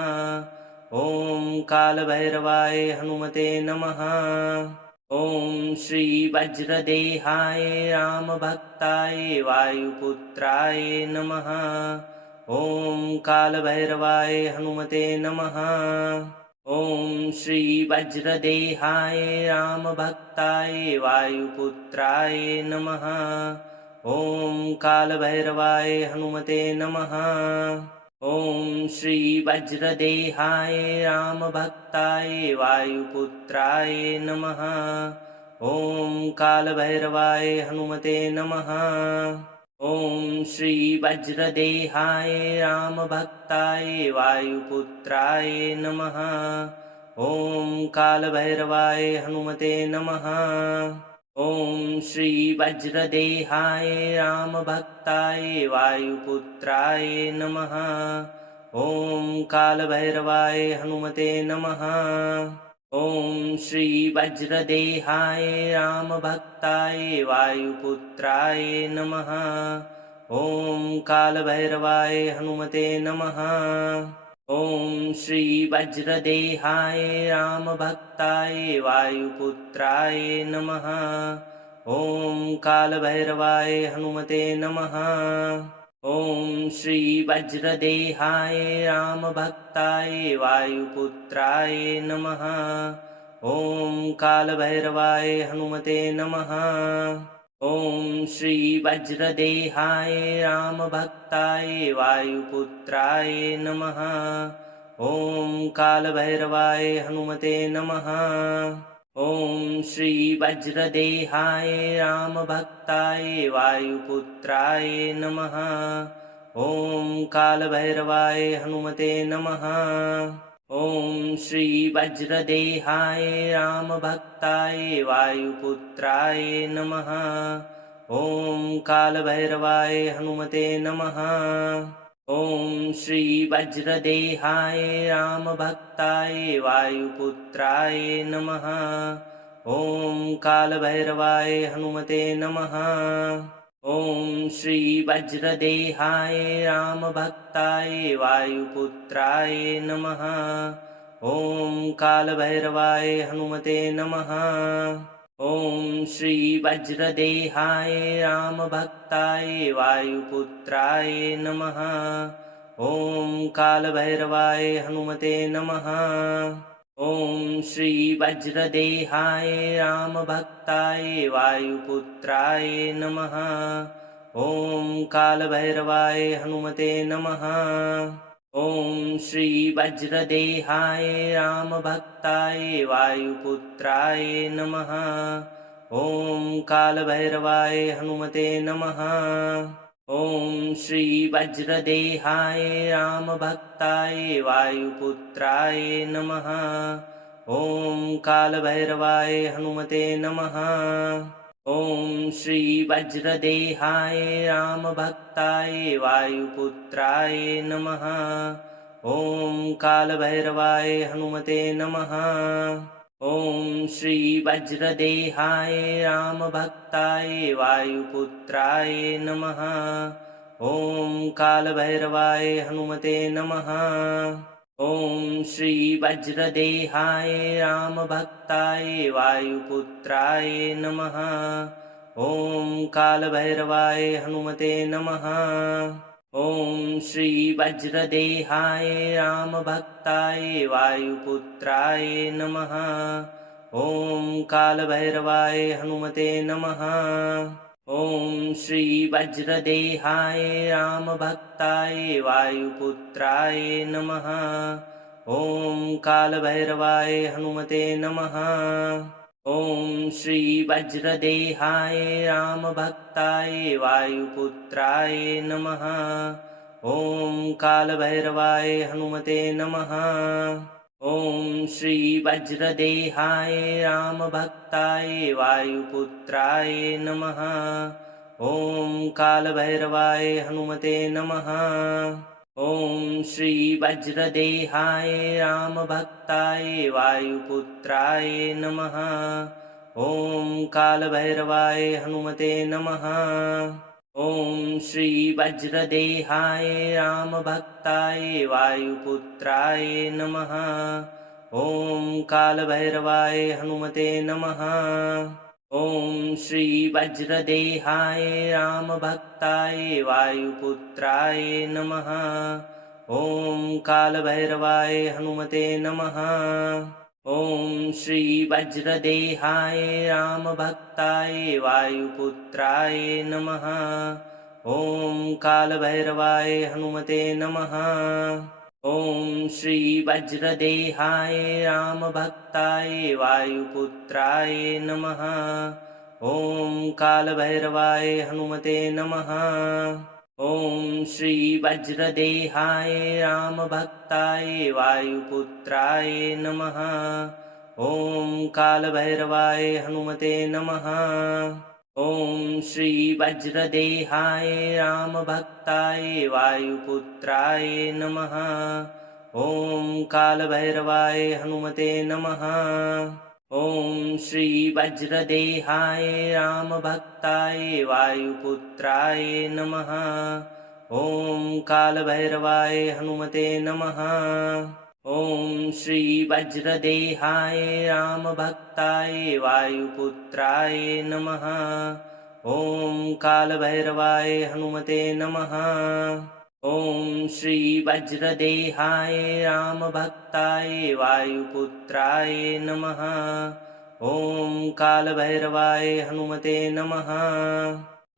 ॐ कालभैरवाय हनुमते नमः। ॐ श्री वज्रदेहाय रामभक्ताय वायुपुत्राय नमः। ॐ कालभैरवाय हनुमते नमः। ॐ श्री वज्रदेहाय रामभक्ताय वायुपुत्राय नमः। ॐ कालभैरवाय हनुमते नमः। ॐ श्री वज्रदेहाय रामभक्ताय वायुपुत्राय नमः। ॐ कालभैरवाय हनुमते नमः। ॐ श्री वज्रदेहाय रामभक्ताय वायुपुत्राय नमः। ॐ कालभैरवाय हनुमते नमः। ॐ श्री वज्रदेहाय रामभक्ताय वायुपुत्राय नमः। ॐ कालभैरवाय हनुमते नमः। ॐ श्री वज्रदेहाय रामभक्ताय वायुपुत्राय नमः। ॐ कालभैरवाय हनुमते नमः। ॐ श्री वज्रदेहाय रामभक्ताय वायुपुत्राय नमः। ॐ कालभैरवाय हनुमते नमः। ॐ श्री वज्रदेहाय रामभक्ताय वायुपुत्राय नमः। ॐ कालभैरवाय हनुमते नमः। ॐ श्री वज्रदेहाय रामभक्ताय वायुपुत्राय नमः। ॐ कालभैरवाय हनुमते नमः। ॐ श्री वज्रदेहाय रामभक्ताय वायुपुत्राय नमः। ॐ कालभैरवाय हनुमते नमः। ॐ श्री वज्रदेहाय रामभक्ताय वायुपुत्राय नमः। ॐ कालभैरवाय हनुमते नमः। ॐ श्री वज्रदेहाय रामभक्ताय वायुपुत्राय नमः। ॐ कालभैरवाय हनुमते नमः। ॐ श्री वज्रदेहाय रामभक्ताय वायुपुत्राय नमः। ॐ कालभैरवाय हनुमते नमः। ॐ श्री वज्रदेहाय रामभक्ताय वायुपुत्राय नमः। ॐ कालभैरवाय हनुमते नमः। ॐ श्री वज्रदेहाय रामभक्ताय वायुपुत्राय नमः। ॐ कालभैरवाय हनुमते नमः। ॐ श्री वज्रदेहाय रामभक्ताय वायुपुत्राय नमः। ॐ कालभैरवाय हनुमते नमः। ॐ श्री वज्रदेहाय रामभक्ताय वायुपुत्राय नमः। ॐ कालभैरवाय हनुमते नमः। ॐ श्री वज्रदेहाय रामभक्ताय वायुपुत्राय नमः। ॐ कालभैरवाय हनुमते नमः। ॐ श्री वज्रदेहाय रामभक्ताय वायुपुत्राय नमः। ॐ कालभैरवाय हनुमते नमः। ॐ श्री वज्रदेहाय रामभक्ताय वायुपुत्राय नमः। ॐ कालभैरवाय हनुमते नमः। ॐ श्री वज्रदेहाय रामभक्ताय वायुपुत्राय नमः। ॐ कालभैरवाय हनुमते नमः। ॐ श्री वज्रदेहाय रामभक्ताय वायुपुत्राय नमः। ॐ कालभैरवाय हनुमते नमः। ॐ श्री वज्रदेहाय रामभक्ताय वायुपुत्राय नमः। ॐ कालभैरवाय हनुमते नमः। ॐ श्री वज्रदेहाय रामभक्ताय वायुपुत्राय नमः। ॐ कालभैरवाय हनुमते नमः। ॐ श्री वज्रदेहाय रामभक्ताय वायुपुत्राय नमः। ॐ कालभैरवाय हनुमते नमः। ॐ श्री वज्रदेहाय रामभक्ताय वायुपुत्राय नमः। ॐ कालभैरवाय हनुमते नमः। ॐ श्री वज्रदेहाय रामभक्ताय वायुपुत्राय नमः। ॐ कालभैरवाय हनुमते नमः। ॐ श्री वज्रदेहाय रामभक्ताय वायुपुत्राय नमः। ॐ कालभैरवाय हनुमते नमः। ॐ श्री वज्रदेहाय रामभक्ताय वायुपुत्राय नमः। ॐ कालभैरवाय हनुमते नमः। ॐ श्री वज्रदेहाय रामभक्ताय वायुपुत्राय नमः। ॐ कालभैरवाय हनुमते नमः। ॐ श्री वज्रदेहाय रामभक्ताय वायुपुत्राय नमः। ॐ कालभैरवाय हनुमते नमः। ॐ श्री वज्रदेहाय रामभक्ताय वायुपुत्राय नमः। ॐ कालभैरवाय हनुमते नमः। ॐ श्री वज्रदेहाय रामभक्ताय वायुपुत्राय नमः। ॐ कालभैरवाय हनुमते नमः। ॐ श्री वज्रदेहाय रामभक्ताय वायुपुत्राय नमः। ॐ कालभैरवाय हनुमते नमः।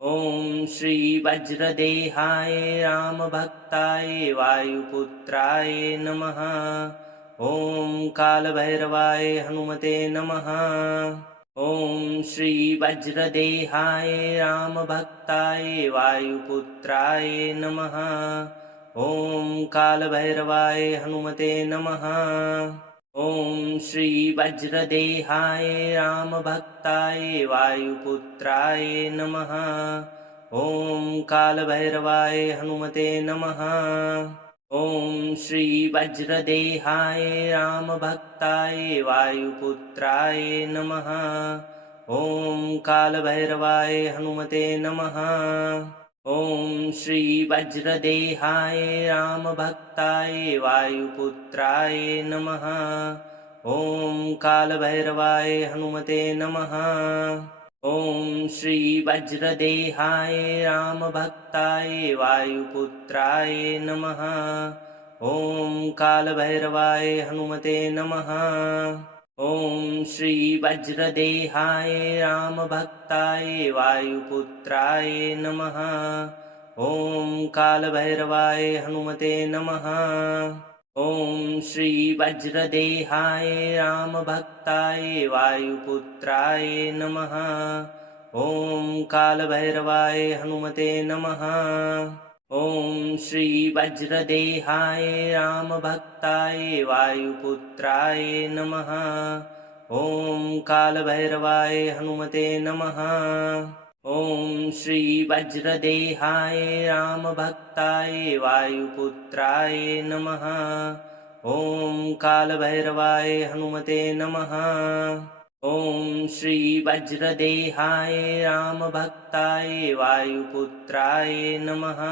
ॐ श्री वज्रदेहाय रामभक्ताय वायुपुत्राय नमः। ॐ कालभैरवाय हनुमते नमः। ॐ श्री वज्रदेहाय रामभक्ताय वायुपुत्राय नमः। ॐ कालभैरवाय हनुमते नमः। ॐ श्री वज्रदेहाय रामभक्ताय वायुपुत्राय नमः। ॐ कालभैरवाय हनुमते नमः। ॐ श्री वज्रदेहाय रामभक्ताय वायुपुत्राय नमः। ॐ कालभैरवाय हनुमते नमः। ॐ श्री वज्रदेहाय रामभक्ताय वायुपुत्राय नमः। ॐ कालभैरवाय हनुमते नमः। ॐ श्री वज्रदेहाय रामभक्ताय वायुपुत्राय नमः। ॐ कालभैरवाय हनुमते नमः। ॐ श्री वज्रदेहाय रामभक्ताय वायुपुत्राय नमः। ॐ कालभैरवाय हनुमते नमः। ॐ श्री वज्रदेहाय रामभक्ताय वायुपुत्राय नमः। ॐ कालभैरवाय हनुमते नमः। ॐ श्री वज्रदेहाय रामभक्ताय वायुपुत्राय नमः। ॐ कालभैरवाय हनुमते नमः। ॐ श्री वज्रदेहाय रामभक्ताय वायुपुत्राय नमः। ॐ कालभैरवाय हनुमते नमः। ॐ श्री वज्रदेहाय रामभक्ताय वायुपुत्राय नमः।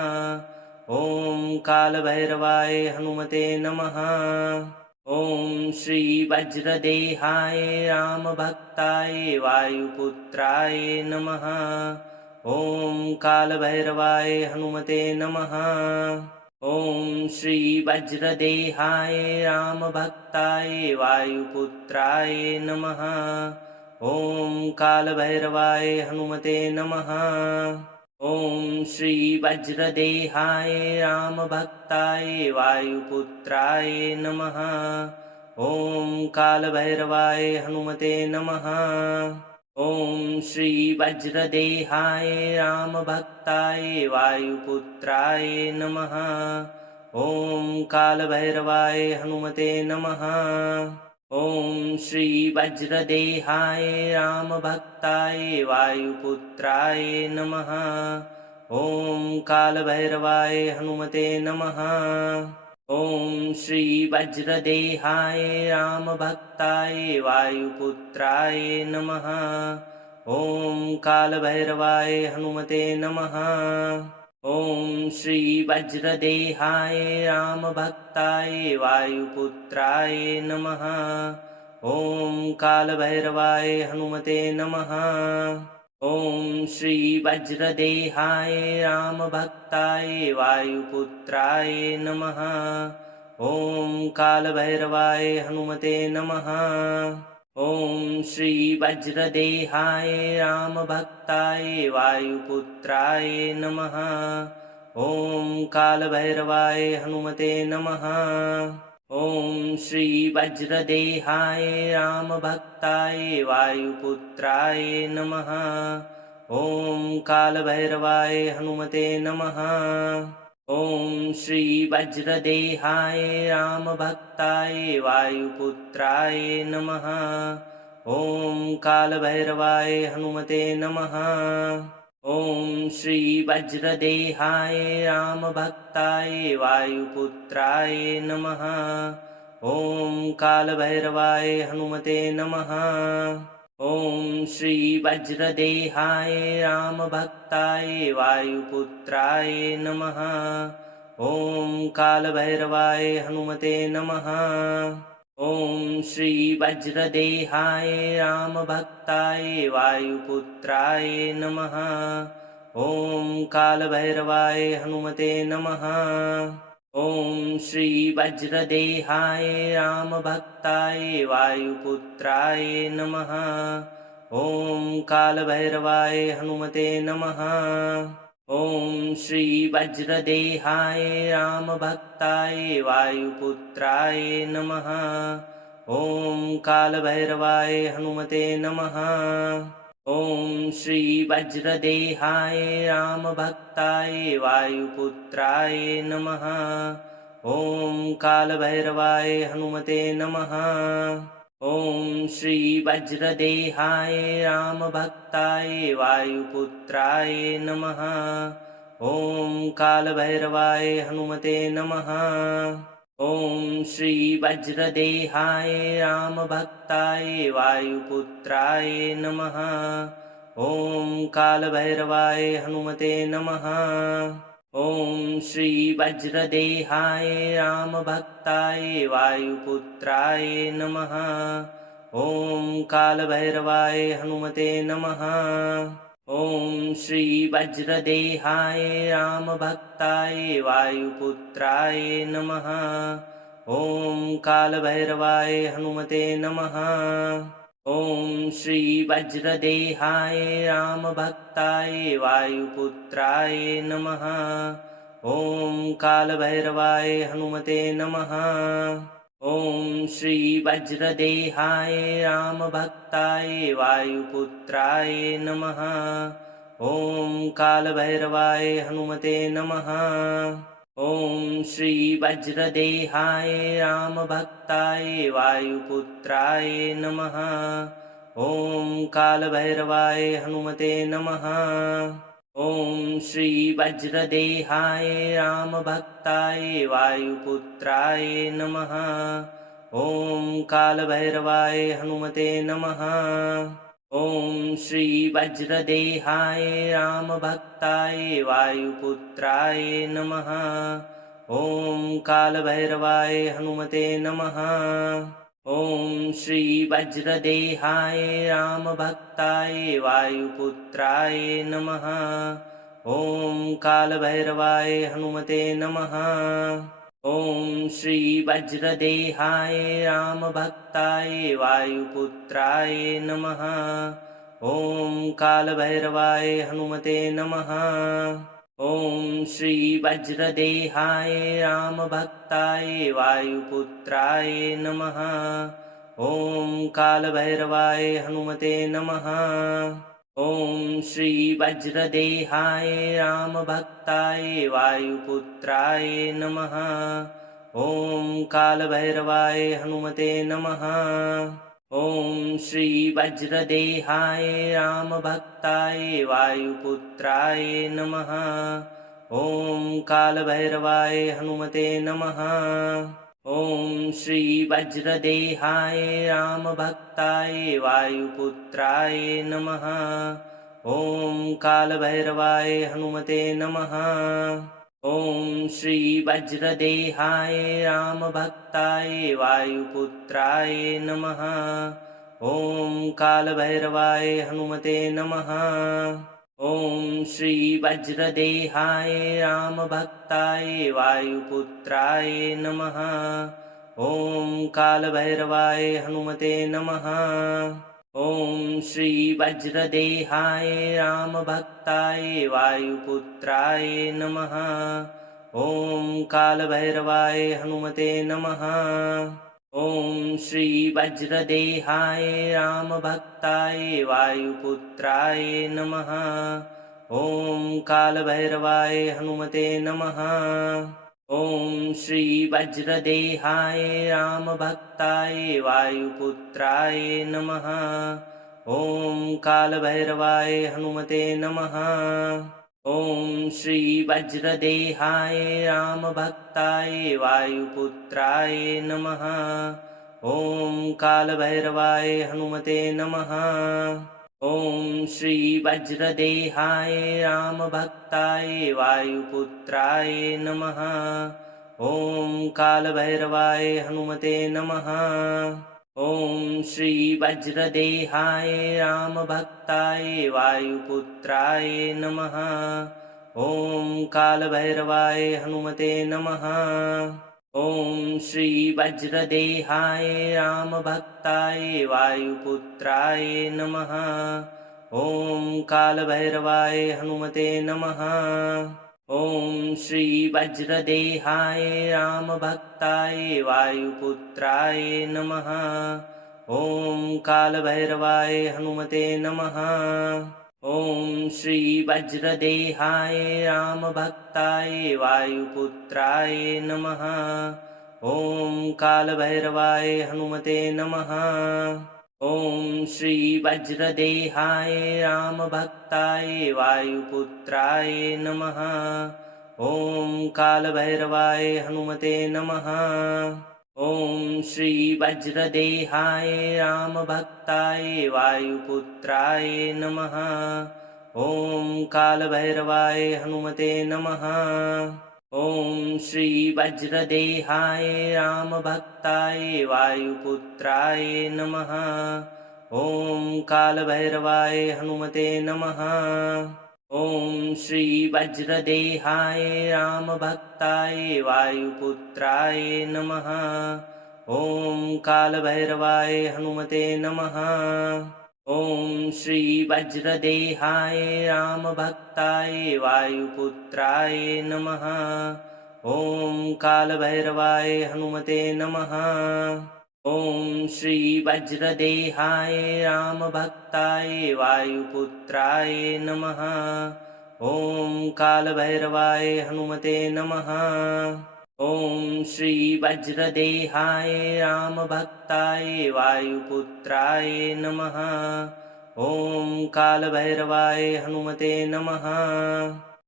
ॐ कालभैरवाय हनुमते नमः। ॐ श्री वज्रदेहाय रामभक्ताय वायुपुत्राय नमः। ॐ कालभैरवाय हनुमते नमः। ॐ श्री वज्रदेहाय रामभक्ताय वायुपुत्राय नमः। ॐ कालभैरवाय हनुमते नमः। ॐ श्री वज्रदेहाय रामभक्ताय वायुपुत्राय नमः। ॐ कालभैरवाय हनुमते नमः। ॐ श्री वज्रदेहाय रामभक्ताय वायुपुत्राय नमः। ॐ कालभैरवाय हनुमते नमः। ॐ श्री वज्रदेहाय रामभक्ताय वायुपुत्राय नमः। ॐ कालभैरवाय हनुमते नमः। ॐ श्री वज्रदेहाय रामभक्ताय वायुपुत्राय नमः। ॐ कालभैरवाय हनुमते नमः। ॐ श्री वज्रदेहाय रामभक्ताय वायुपुत्राय नमः। ॐ कालभैरवाय हनुमते नमः। ॐ श्री वज्रदेहाय रामभक्ताय वायुपुत्राय नमः। ॐ कालभैरवाय हनुमते नमः। ॐ श्री वज्रदेहाय रामभक्ताय वायुपुत्राय नमः। ॐ कालभैरवाय हनुमते नमः। ॐ श्री वज्रदेहाय रामभक्ताय वायुपुत्राय नमः। ॐ कालभैरवाय हनुमते नमः। ॐ श्री वज्रदेहाय रामभक्ताय वायुपुत्राय नमः। ॐ कालभैरवाय हनुमते नमः। ॐ श्री वज्रदेहाय रामभक्ताय वायुपुत्राय नमः। ॐ कालभैरवाय हनुमते नमः। ॐ श्री वज्रदेहाय रामभक्ताय वायुपुत्राय नमः। ॐ कालभैरवाय हनुमते नमः। ॐ श्री वज्रदेहाय रामभक्ताय वायुपुत्राय नमः। ॐ कालभैरवाय हनुमते नमः। ॐ श्री वज्रदेहाय रामभक्ताय वायुपुत्राय नमः। ॐ कालभैरवाय हनुमते नमः। ॐ श्री वज्रदेहाय रामभक्ताय वायुपुत्राय नमः। ॐ कालभैरवाय हनुमते नमः। ॐ श्री वज्रदेहाय रामभक्ताय वायुपुत्राय नमः। ॐ कालभैरवाय हनुमते नमः। ॐ श्री वज्रदेहाय रामभक्ताय वायुपुत्राय नमः। ॐ कालभैरवाय हनुमते नमः। ॐ श्री वज्रदेहाय रामभक्ताय वायुपुत्राय नमः। ॐ कालभैरवाय हनुमते नमः। ॐ श्री वज्रदेहाय रामभक्ताय वायुपुत्राय नमः। ॐ कालभैरवाय हनुमते नमः। ॐ श्री वज्रदेहाय रामभक्ताय वायुपुत्राय नमः। ॐ कालभैरवाय हनुमते नमः। ॐ श्री वज्रदेहाय रामभक्ताय वायुपुत्राय नमः। ॐ कालभैरवाय हनुमते नमः। ॐ श्री वज्रदेहाय रामभक्ताय वायुपुत्राय नमः। ॐ कालभैरवाय हनुमते नमः। ॐ श्री वज्रदेहाय रामभक्ताय वायुपुत्राय नमः। ॐ कालभैरवाय हनुमते नमः। ॐ श्री वज्रदेहाय रामभक्ताय वायुपुत्राय नमः। ॐ कालभैरवाय हनुमते नमः। ॐ श्री वज्रदेहाय रामभक्ताय वायुपुत्राय नमः। ॐ कालभैरवाय हनुमते नमः। ॐ श्री वज्रदेहाय रामभक्ताय वायुपुत्राय नमः। ॐ कालभैरवाय हनुमते नमः। ॐ श्री वज्रदेहाय रामभक्ताय वायुपुत्राय नमः। ॐ कालभैरवाय हनुमते नमः। ॐ श्री वज्रदेहाय रामभक्ताय वायुपुत्राय नमः। ॐ कालभैरवाय हनुमते नमः। ॐ श्री वज्रदेहाय रामभक्ताय वायुपुत्राय नमः। ॐ कालभैरवाय हनुमते नमः। ॐ श्री वज्रदेहाय रामभक्ताय वायुपुत्राय नमः। ॐ कालभैरवाय हनुमते नमः। ॐ श्री वज्रदेहाय रामभक्ताय वायुपुत्राय नमः। ॐ कालभैरवाय हनुमते नमः। ॐ श्री वज्रदेहाय रामभक्ताय वायुपुत्राय नमः। ॐ कालभैरवाय हनुमते नमः। ॐ श्री वज्रदेहाय रामभक्ताय वायुपुत्राय नमः। ॐ कालभैरवाय हनुमते नमः। ॐ श्री वज्रदेहाय रामभक्ताय वायुपुत्राय नमः। ॐ कालभैरवाय हनुमते नमः। ॐ श्री वज्रदेहाय रामभक्ताय वायुपुत्राय नमः। ॐ कालभैरवाय हनुमते नमः। ॐ श्री वज्रदेहाय रामभक्ताय वायुपुत्राय नमः। ॐ कालभैरवाय हनुमते नमः। ॐ श्री वज्रदेहाय रामभक्ताय वायुपुत्राय नमः। ॐ कालभैरवाय हनुमते नमः। ॐ श्री वज्रदेहाय रामभक्ताय वायुपुत्राय नमः। ॐ कालभैरवाय हनुमते नमः। ॐ श्री वज्रदेहाय रामभक्ताय वायुपुत्राय नमः। ॐ कालभैरवाय हनुमते नमः। ॐ श्री वज्रदेहाय रामभक्ताय वायुपुत्राय नमः। ॐ कालभैरवाय हनुमते नमः। ॐ श्री वज्रदेहाय रामभक्ताय वायुपुत्राय नमः। ॐ कालभैरवाय हनुमते नमः। ॐ श्री वज्रदेहाय रामभक्ताय वायुपुत्राय नमः। ॐ कालभैरवाय हनुमते नमः। ॐ श्री वज्रदेहाय रामभक्ताय वायुपुत्राय नमः। ॐ कालभैरवाय हनुमते नमः। ॐ श्री वज्रदेहाय रामभक्ताय वायुपुत्राय नमः। ॐ कालभैरवाय हनुमते नमः। ॐ श्री वज्रदेहाय रामभक्ताय वायुपुत्राय नमः। ॐ कालभैरवाय हनुमते नमः। ॐ श्री वज्रदेहाय रामभक्ताय वायुपुत्राय नमः। ॐ कालभैरवाय हनुमते नमः। ॐ श्री वज्रदेहाय रामभक्ताय वायुपुत्राय नमः। ॐ कालभैरवाय हनुमते नमः। ॐ श्री वज्रदेहाय रामभक्ताय वायुपुत्राय नमः। ॐ कालभैरवाय हनुमते नमः। ॐ श्री वज्रदेहाय रामभक्ताय वायुपुत्राय नमः। ॐ कालभैरवाय हनुमते नमः।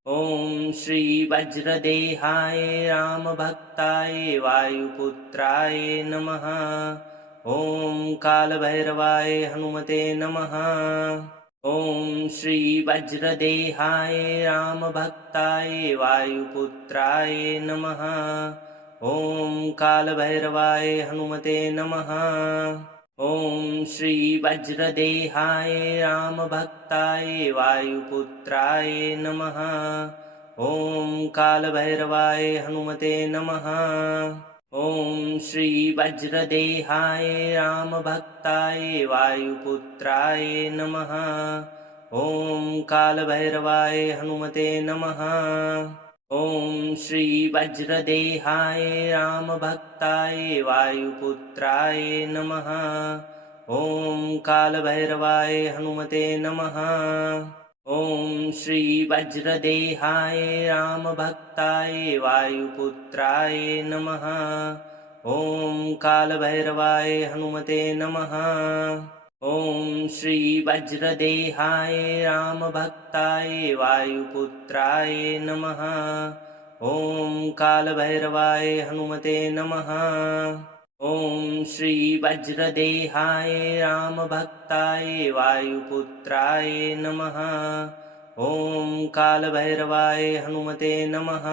ॐ श्री वज्रदेहाय रामभक्ताय वायुपुत्राय नमः। ॐ कालभैरवाय हनुमते नमः। ॐ श्री वज्रदेहाय रामभक्ताय वायुपुत्राय नमः। ॐ कालभैरवाय हनुमते नमः। ॐ श्री वज्रदेहाय रामभक्ताय वायुपुत्राय नमः। ॐ कालभैरवाय हनुमते नमः। ॐ श्री वज्रदेहाय रामभक्ताय वायुपुत्राय नमः। ॐ कालभैरवाय हनुमते नमः। ॐ श्री वज्रदेहाय रामभक्ताय वायुपुत्राय नमः। ॐ कालभैरवाय हनुमते नमः। ॐ श्री वज्रदेहाय रामभक्ताय वायुपुत्राय नमः। ॐ कालभैरवाय हनुमते नमः। ॐ श्री वज्रदेहाय रामभक्ताय वायुपुत्राय नमः। ॐ कालभैरवाय हनुमते नमः। ॐ श्री वज्रदेहाय रामभक्ताय वायुपुत्राय नमः। ॐ कालभैरवाय हनुमते नमः।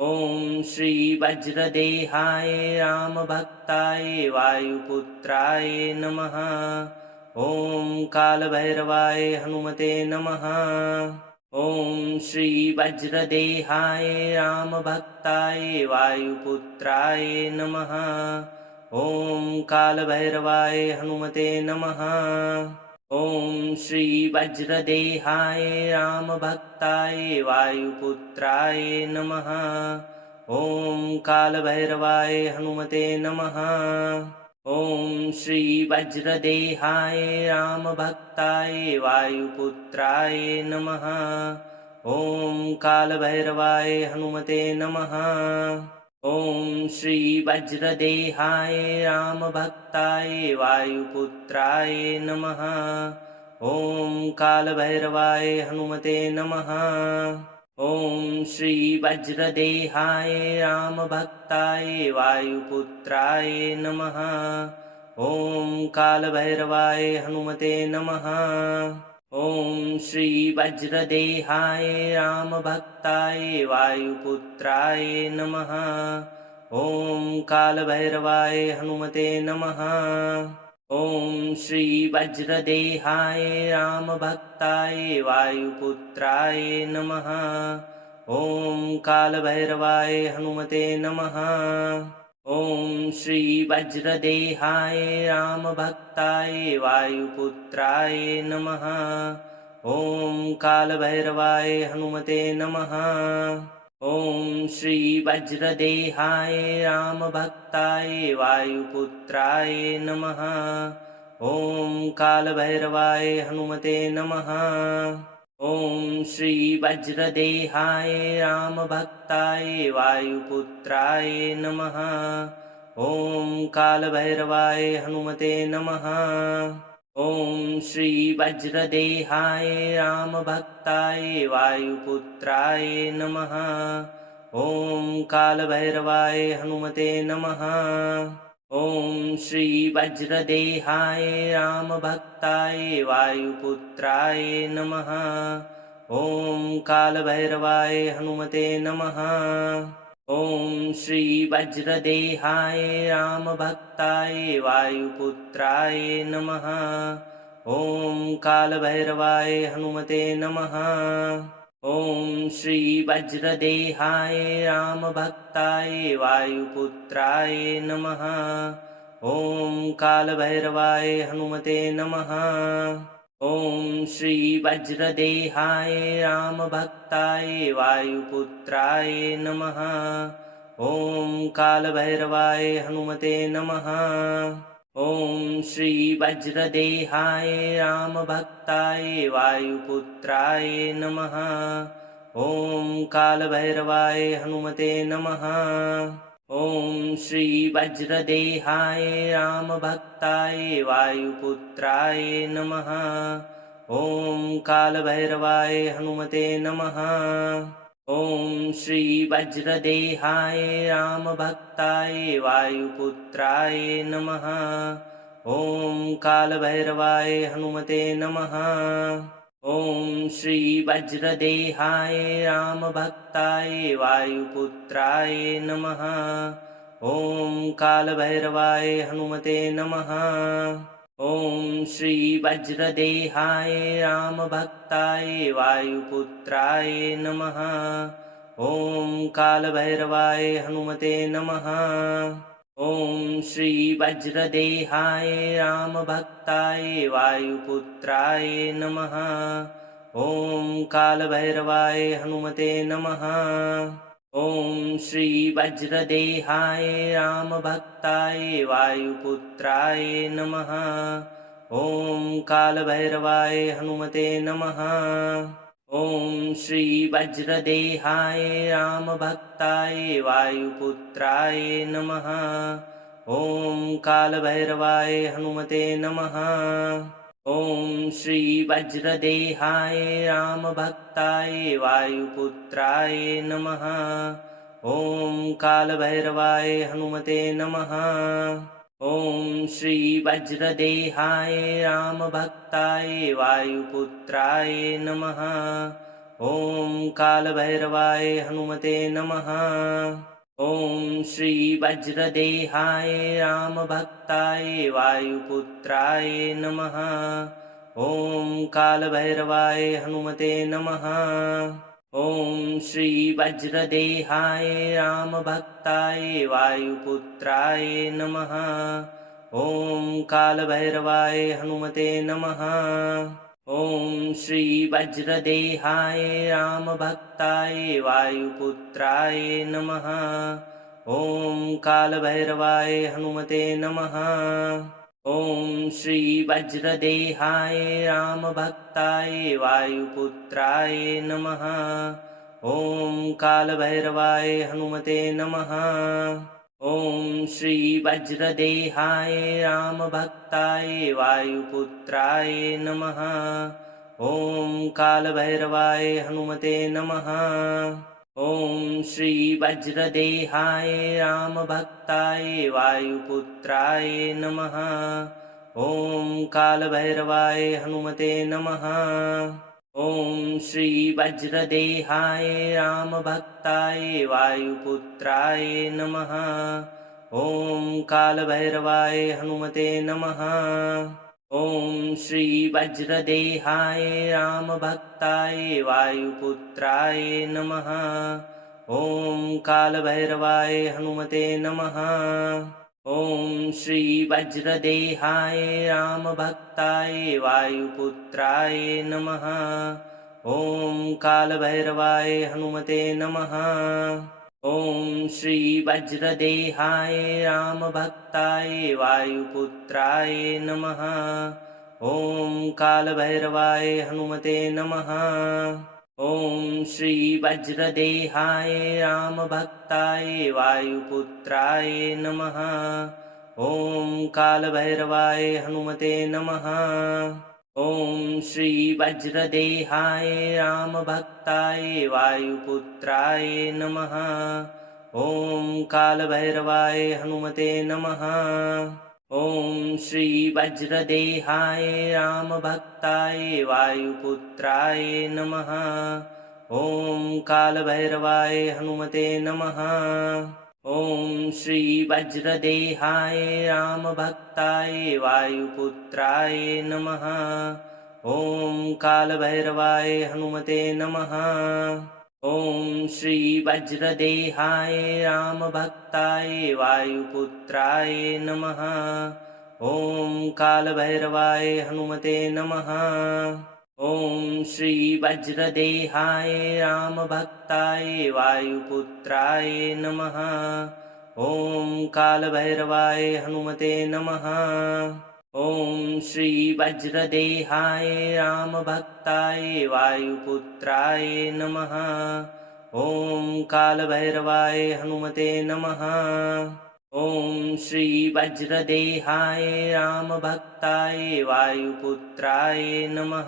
ॐ श्री वज्रदेहाय रामभक्ताय वायुपुत्राय नमः। ॐ कालभैरवाय हनुमते नमः। ॐ श्री वज्रदेहाय रामभक्ताय वायुपुत्राय नमः। ॐ कालभैरवाय हनुमते नमः। ॐ श्री वज्रदेहाय रामभक्ताय वायुपुत्राय नमः। ॐ कालभैरवाय हनुमते नमः। ॐ श्री वज्रदेहाय रामभक्ताय वायुपुत्राय नमः। ॐ कालभैरवाय हनुमते नमः। ॐ श्री वज्रदेहाय रामभक्ताय वायुपुत्राय नमः। ॐ कालभैरवाय हनुमते नमः। ॐ श्री वज्रदेहाय रामभक्ताय वायुपुत्राय नमः। ॐ कालभैरवाय हनुमते नमः। ॐ श्री वज्रदेहाय रामभक्ताय वायुपुत्राय नमः। ॐ कालभैरवाय हनुमते नमः। ॐ श्री वज्रदेहाय रामभक्ताय वायुपुत्राय नमः। ॐ कालभैरवाय हनुमते नमः। ॐ श्री वज्रदेहाय रामभक्ताय वायुपुत्राय नमः। ॐ कालभैरवाय हनुमते नमः। ॐ श्री वज्रदेहाय रामभक्ताय वायुपुत्राय नमः। ॐ कालभैरवाय हनुमते नमः। ॐ श्री वज्रदेहाय रामभक्ताय वायुपुत्राय नमः। ॐ कालभैरवाय हनुमते नमः। ॐ श्री वज्रदेहाय रामभक्ताय वायुपुत्राय नमः। ॐ कालभैरवाय हनुमते नमः। ॐ श्री वज्रदेहाय रामभक्ताय वायुपुत्राय नमः। ॐ कालभैरवाय हनुमते नमः। ॐ श्री वज्रदेहाय रामभक्ताय वायुपुत्राय नमः। ॐ कालभैरवाय हनुमते नमः। ॐ श्री वज्रदेहाय रामभक्ताय वायुपुत्राय नमः। ॐ कालभैरवाय हनुमते नमः। ॐ श्री वज्रदेहाय रामभक्ताय वायुपुत्राय नमः। ॐ कालभैरवाय हनुमते नमः। ॐ श्री वज्रदेहाय रामभक्ताय वायुपुत्राय नमः। ॐ कालभैरवाय हनुमते नमः। ॐ श्री वज्रदेहाय रामभक्ताय वायुपुत्राय नमः। ॐ कालभैरवाय हनुमते नमः। ॐ श्री वज्रदेहाय रामभक्ताय वायुपुत्राय नमः। ॐ कालभैरवाय हनुमते नमः। ॐ श्री वज्रदेहाय रामभक्ताय वायुपुत्राय नमः। ॐ कालभैरवाय हनुमते नमः। ॐ श्री वज्रदेहाय रामभक्ताय वायुपुत्राय नमः। ॐ कालभैरवाय हनुमते नमः। ॐ श्री वज्रदेहाय रामभक्ताय वायुपुत्राय नमः। ॐ कालभैरवाय हनुमते नमः। ॐ श्री वज्रदेहाय रामभक्ताय वायुपुत्राय नमः। ॐ कालभैरवाय हनुमते नमः। ॐ श्री वज्रदेहाय रामभक्ताय वायुपुत्राय नमः। ॐ कालभैरवाय हनुमते नमः। ॐ श्री वज्रदेहाय रामभक्ताय वायुपुत्राय नमः। ॐ कालभैरवाय हनुमते नमः। ॐ श्री वज्रदेहाय रामभक्ताय वायुपुत्राय नमः। ॐ कालभैरवाय हनुमते नमः। ॐ श्री वज्रदेहाय रामभक्ताय वायुपुत्राय नमः। ॐ कालभैरवाय हनुमते नमः। ॐ श्री वज्रदेहाय रामभक्ताय वायुपुत्राय नमः। ॐ कालभैरवाय हनुमते नमः। ॐ श्री वज्रदेहाय रामभक्ताय वायुपुत्राय नमः। ॐ कालभैरवाय हनुमते नमः। ॐ श्री वज्रदेहाय रामभक्ताय वायुपुत्राय नमः। ॐ कालभैरवाय हनुमते नमः। ॐ श्री वज्रदेहाय रामभक्ताय वायुपुत्राय नमः। ॐ कालभैरवाय हनुमते नमः। ॐ श्री वज्रदेहाय रामभक्ताय वायुपुत्राय नमः। ॐ कालभैरवाय हनुमते नमः। ॐ श्री वज्रदेहाय रामभक्ताय वायुपुत्राय नमः। ॐ कालभैरवाय हनुमते नमः। ॐ श्री वज्रदेहाय रामभक्ताय वायुपुत्राय नमः। ॐ कालभैरवाय हनुमते नमः। ॐ श्री वज्रदेहाय रामभक्ताय वायुपुत्राय नमः। ॐ कालभैरवाय हनुमते नमः। ॐ श्री वज्रदेहाय रामभक्ताय वायुपुत्राय नमः। ॐ कालभैरवाय हनुमते नमः। ॐ श्री वज्रदेहाय रामभक्ताय वायुपुत्राय नमः। ॐ कालभैरवाय हनुमते नमः। ॐ श्री वज्रदेहाय रामभक्ताय वायुपुत्राय नमः। ॐ कालभैरवाय हनुमते नमः। ॐ श्री वज्रदेहाय रामभक्ताय वायुपुत्राय नमः। ॐ कालभैरवाय हनुमते नमः। ॐ श्री वज्रदेहाय रामभक्ताय वायुपुत्राय नमः। ॐ कालभैरवाय हनुमते नमः। ॐ श्री वज्रदेहाय रामभक्ताय वायुपुत्राय नमः। ॐ कालभैरवाय हनुमते नमः। ॐ श्री वज्रदेहाय रामभक्ताय वायुपुत्राय नमः। ॐ कालभैरवाय हनुमते नमः। ॐ श्री वज्रदेहाय रामभक्ताय वायुपुत्राय नमः। ॐ कालभैरवाय हनुमते नमः। ॐ श्री वज्रदेहाय रामभक्ताय वायुपुत्राय नमः।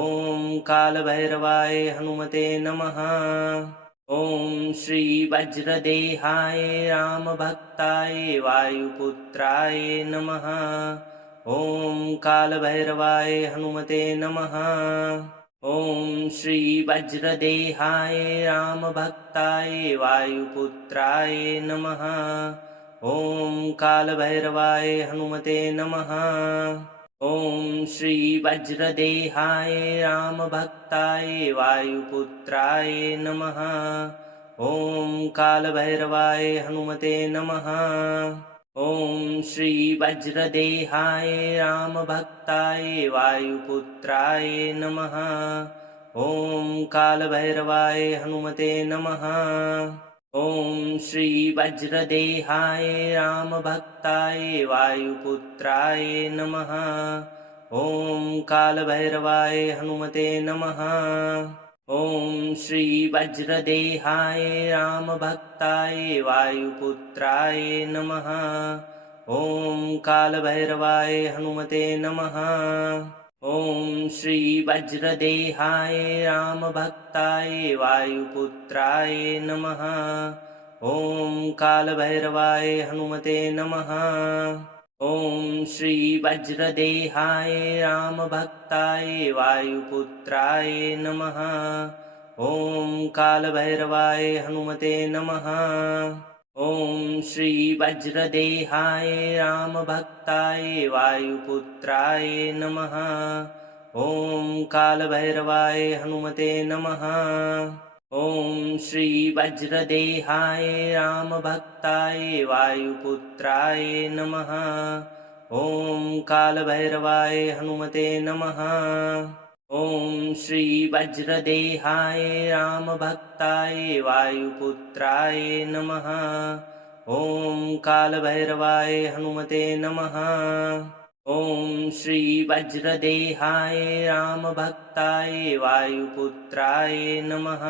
ॐ कालभैरवाय हनुमते नमः। ॐ श्री वज्रदेहाय रामभक्ताय वायुपुत्राय नमः। ॐ कालभैरवाय हनुमते नमः। ॐ श्री वज्रदेहाय रामभक्ताय वायुपुत्राय नमः। ॐ कालभैरवाय हनुमते नमः। ॐ श्री वज्रदेहाय रामभक्ताय वायुपुत्राय नमः। ॐ कालभैरवाय हनुमते नमः। ॐ श्री वज्रदेहाय रामभक्ताय वायुपुत्राय नमः। ॐ कालभैरवाय हनुमते नमः। ॐ श्री वज्रदेहाय रामभक्ताय वायुपुत्राय नमः। ॐ कालभैरवाय हनुमते नमः। ॐ श्री वज्रदेहाय रामभक्ताय वायुपुत्राय नमः। ॐ कालभैरवाय हनुमते नमः। ॐ श्री वज्रदेहाय रामभक्ताय वायुपुत्राय नमः। ॐ कालभैरवाय हनुमते नमः। ॐ श्री वज्रदेहाय रामभक्ताय वायुपुत्राय नमः। ॐ कालभैरवाय हनुमते नमः। ॐ श्री वज्रदेहाय रामभक्ताय वायुपुत्राय नमः। ॐ कालभैरवाय हनुमते नमः। ॐ श्री वज्रदेहाय रामभक्ताय वायुपुत्राय नमः। ॐ कालभैरवाय हनुमते नमः। ॐ श्री वज्रदेहाय रामभक्ताय वायुपुत्राय नमः। ॐ कालभैरवाय हनुमते नमः। ॐ श्री वज्रदेहाय रामभक्ताय वायुपुत्राय नमः।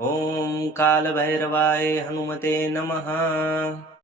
ॐ कालभैरवाय हनुमते नमः।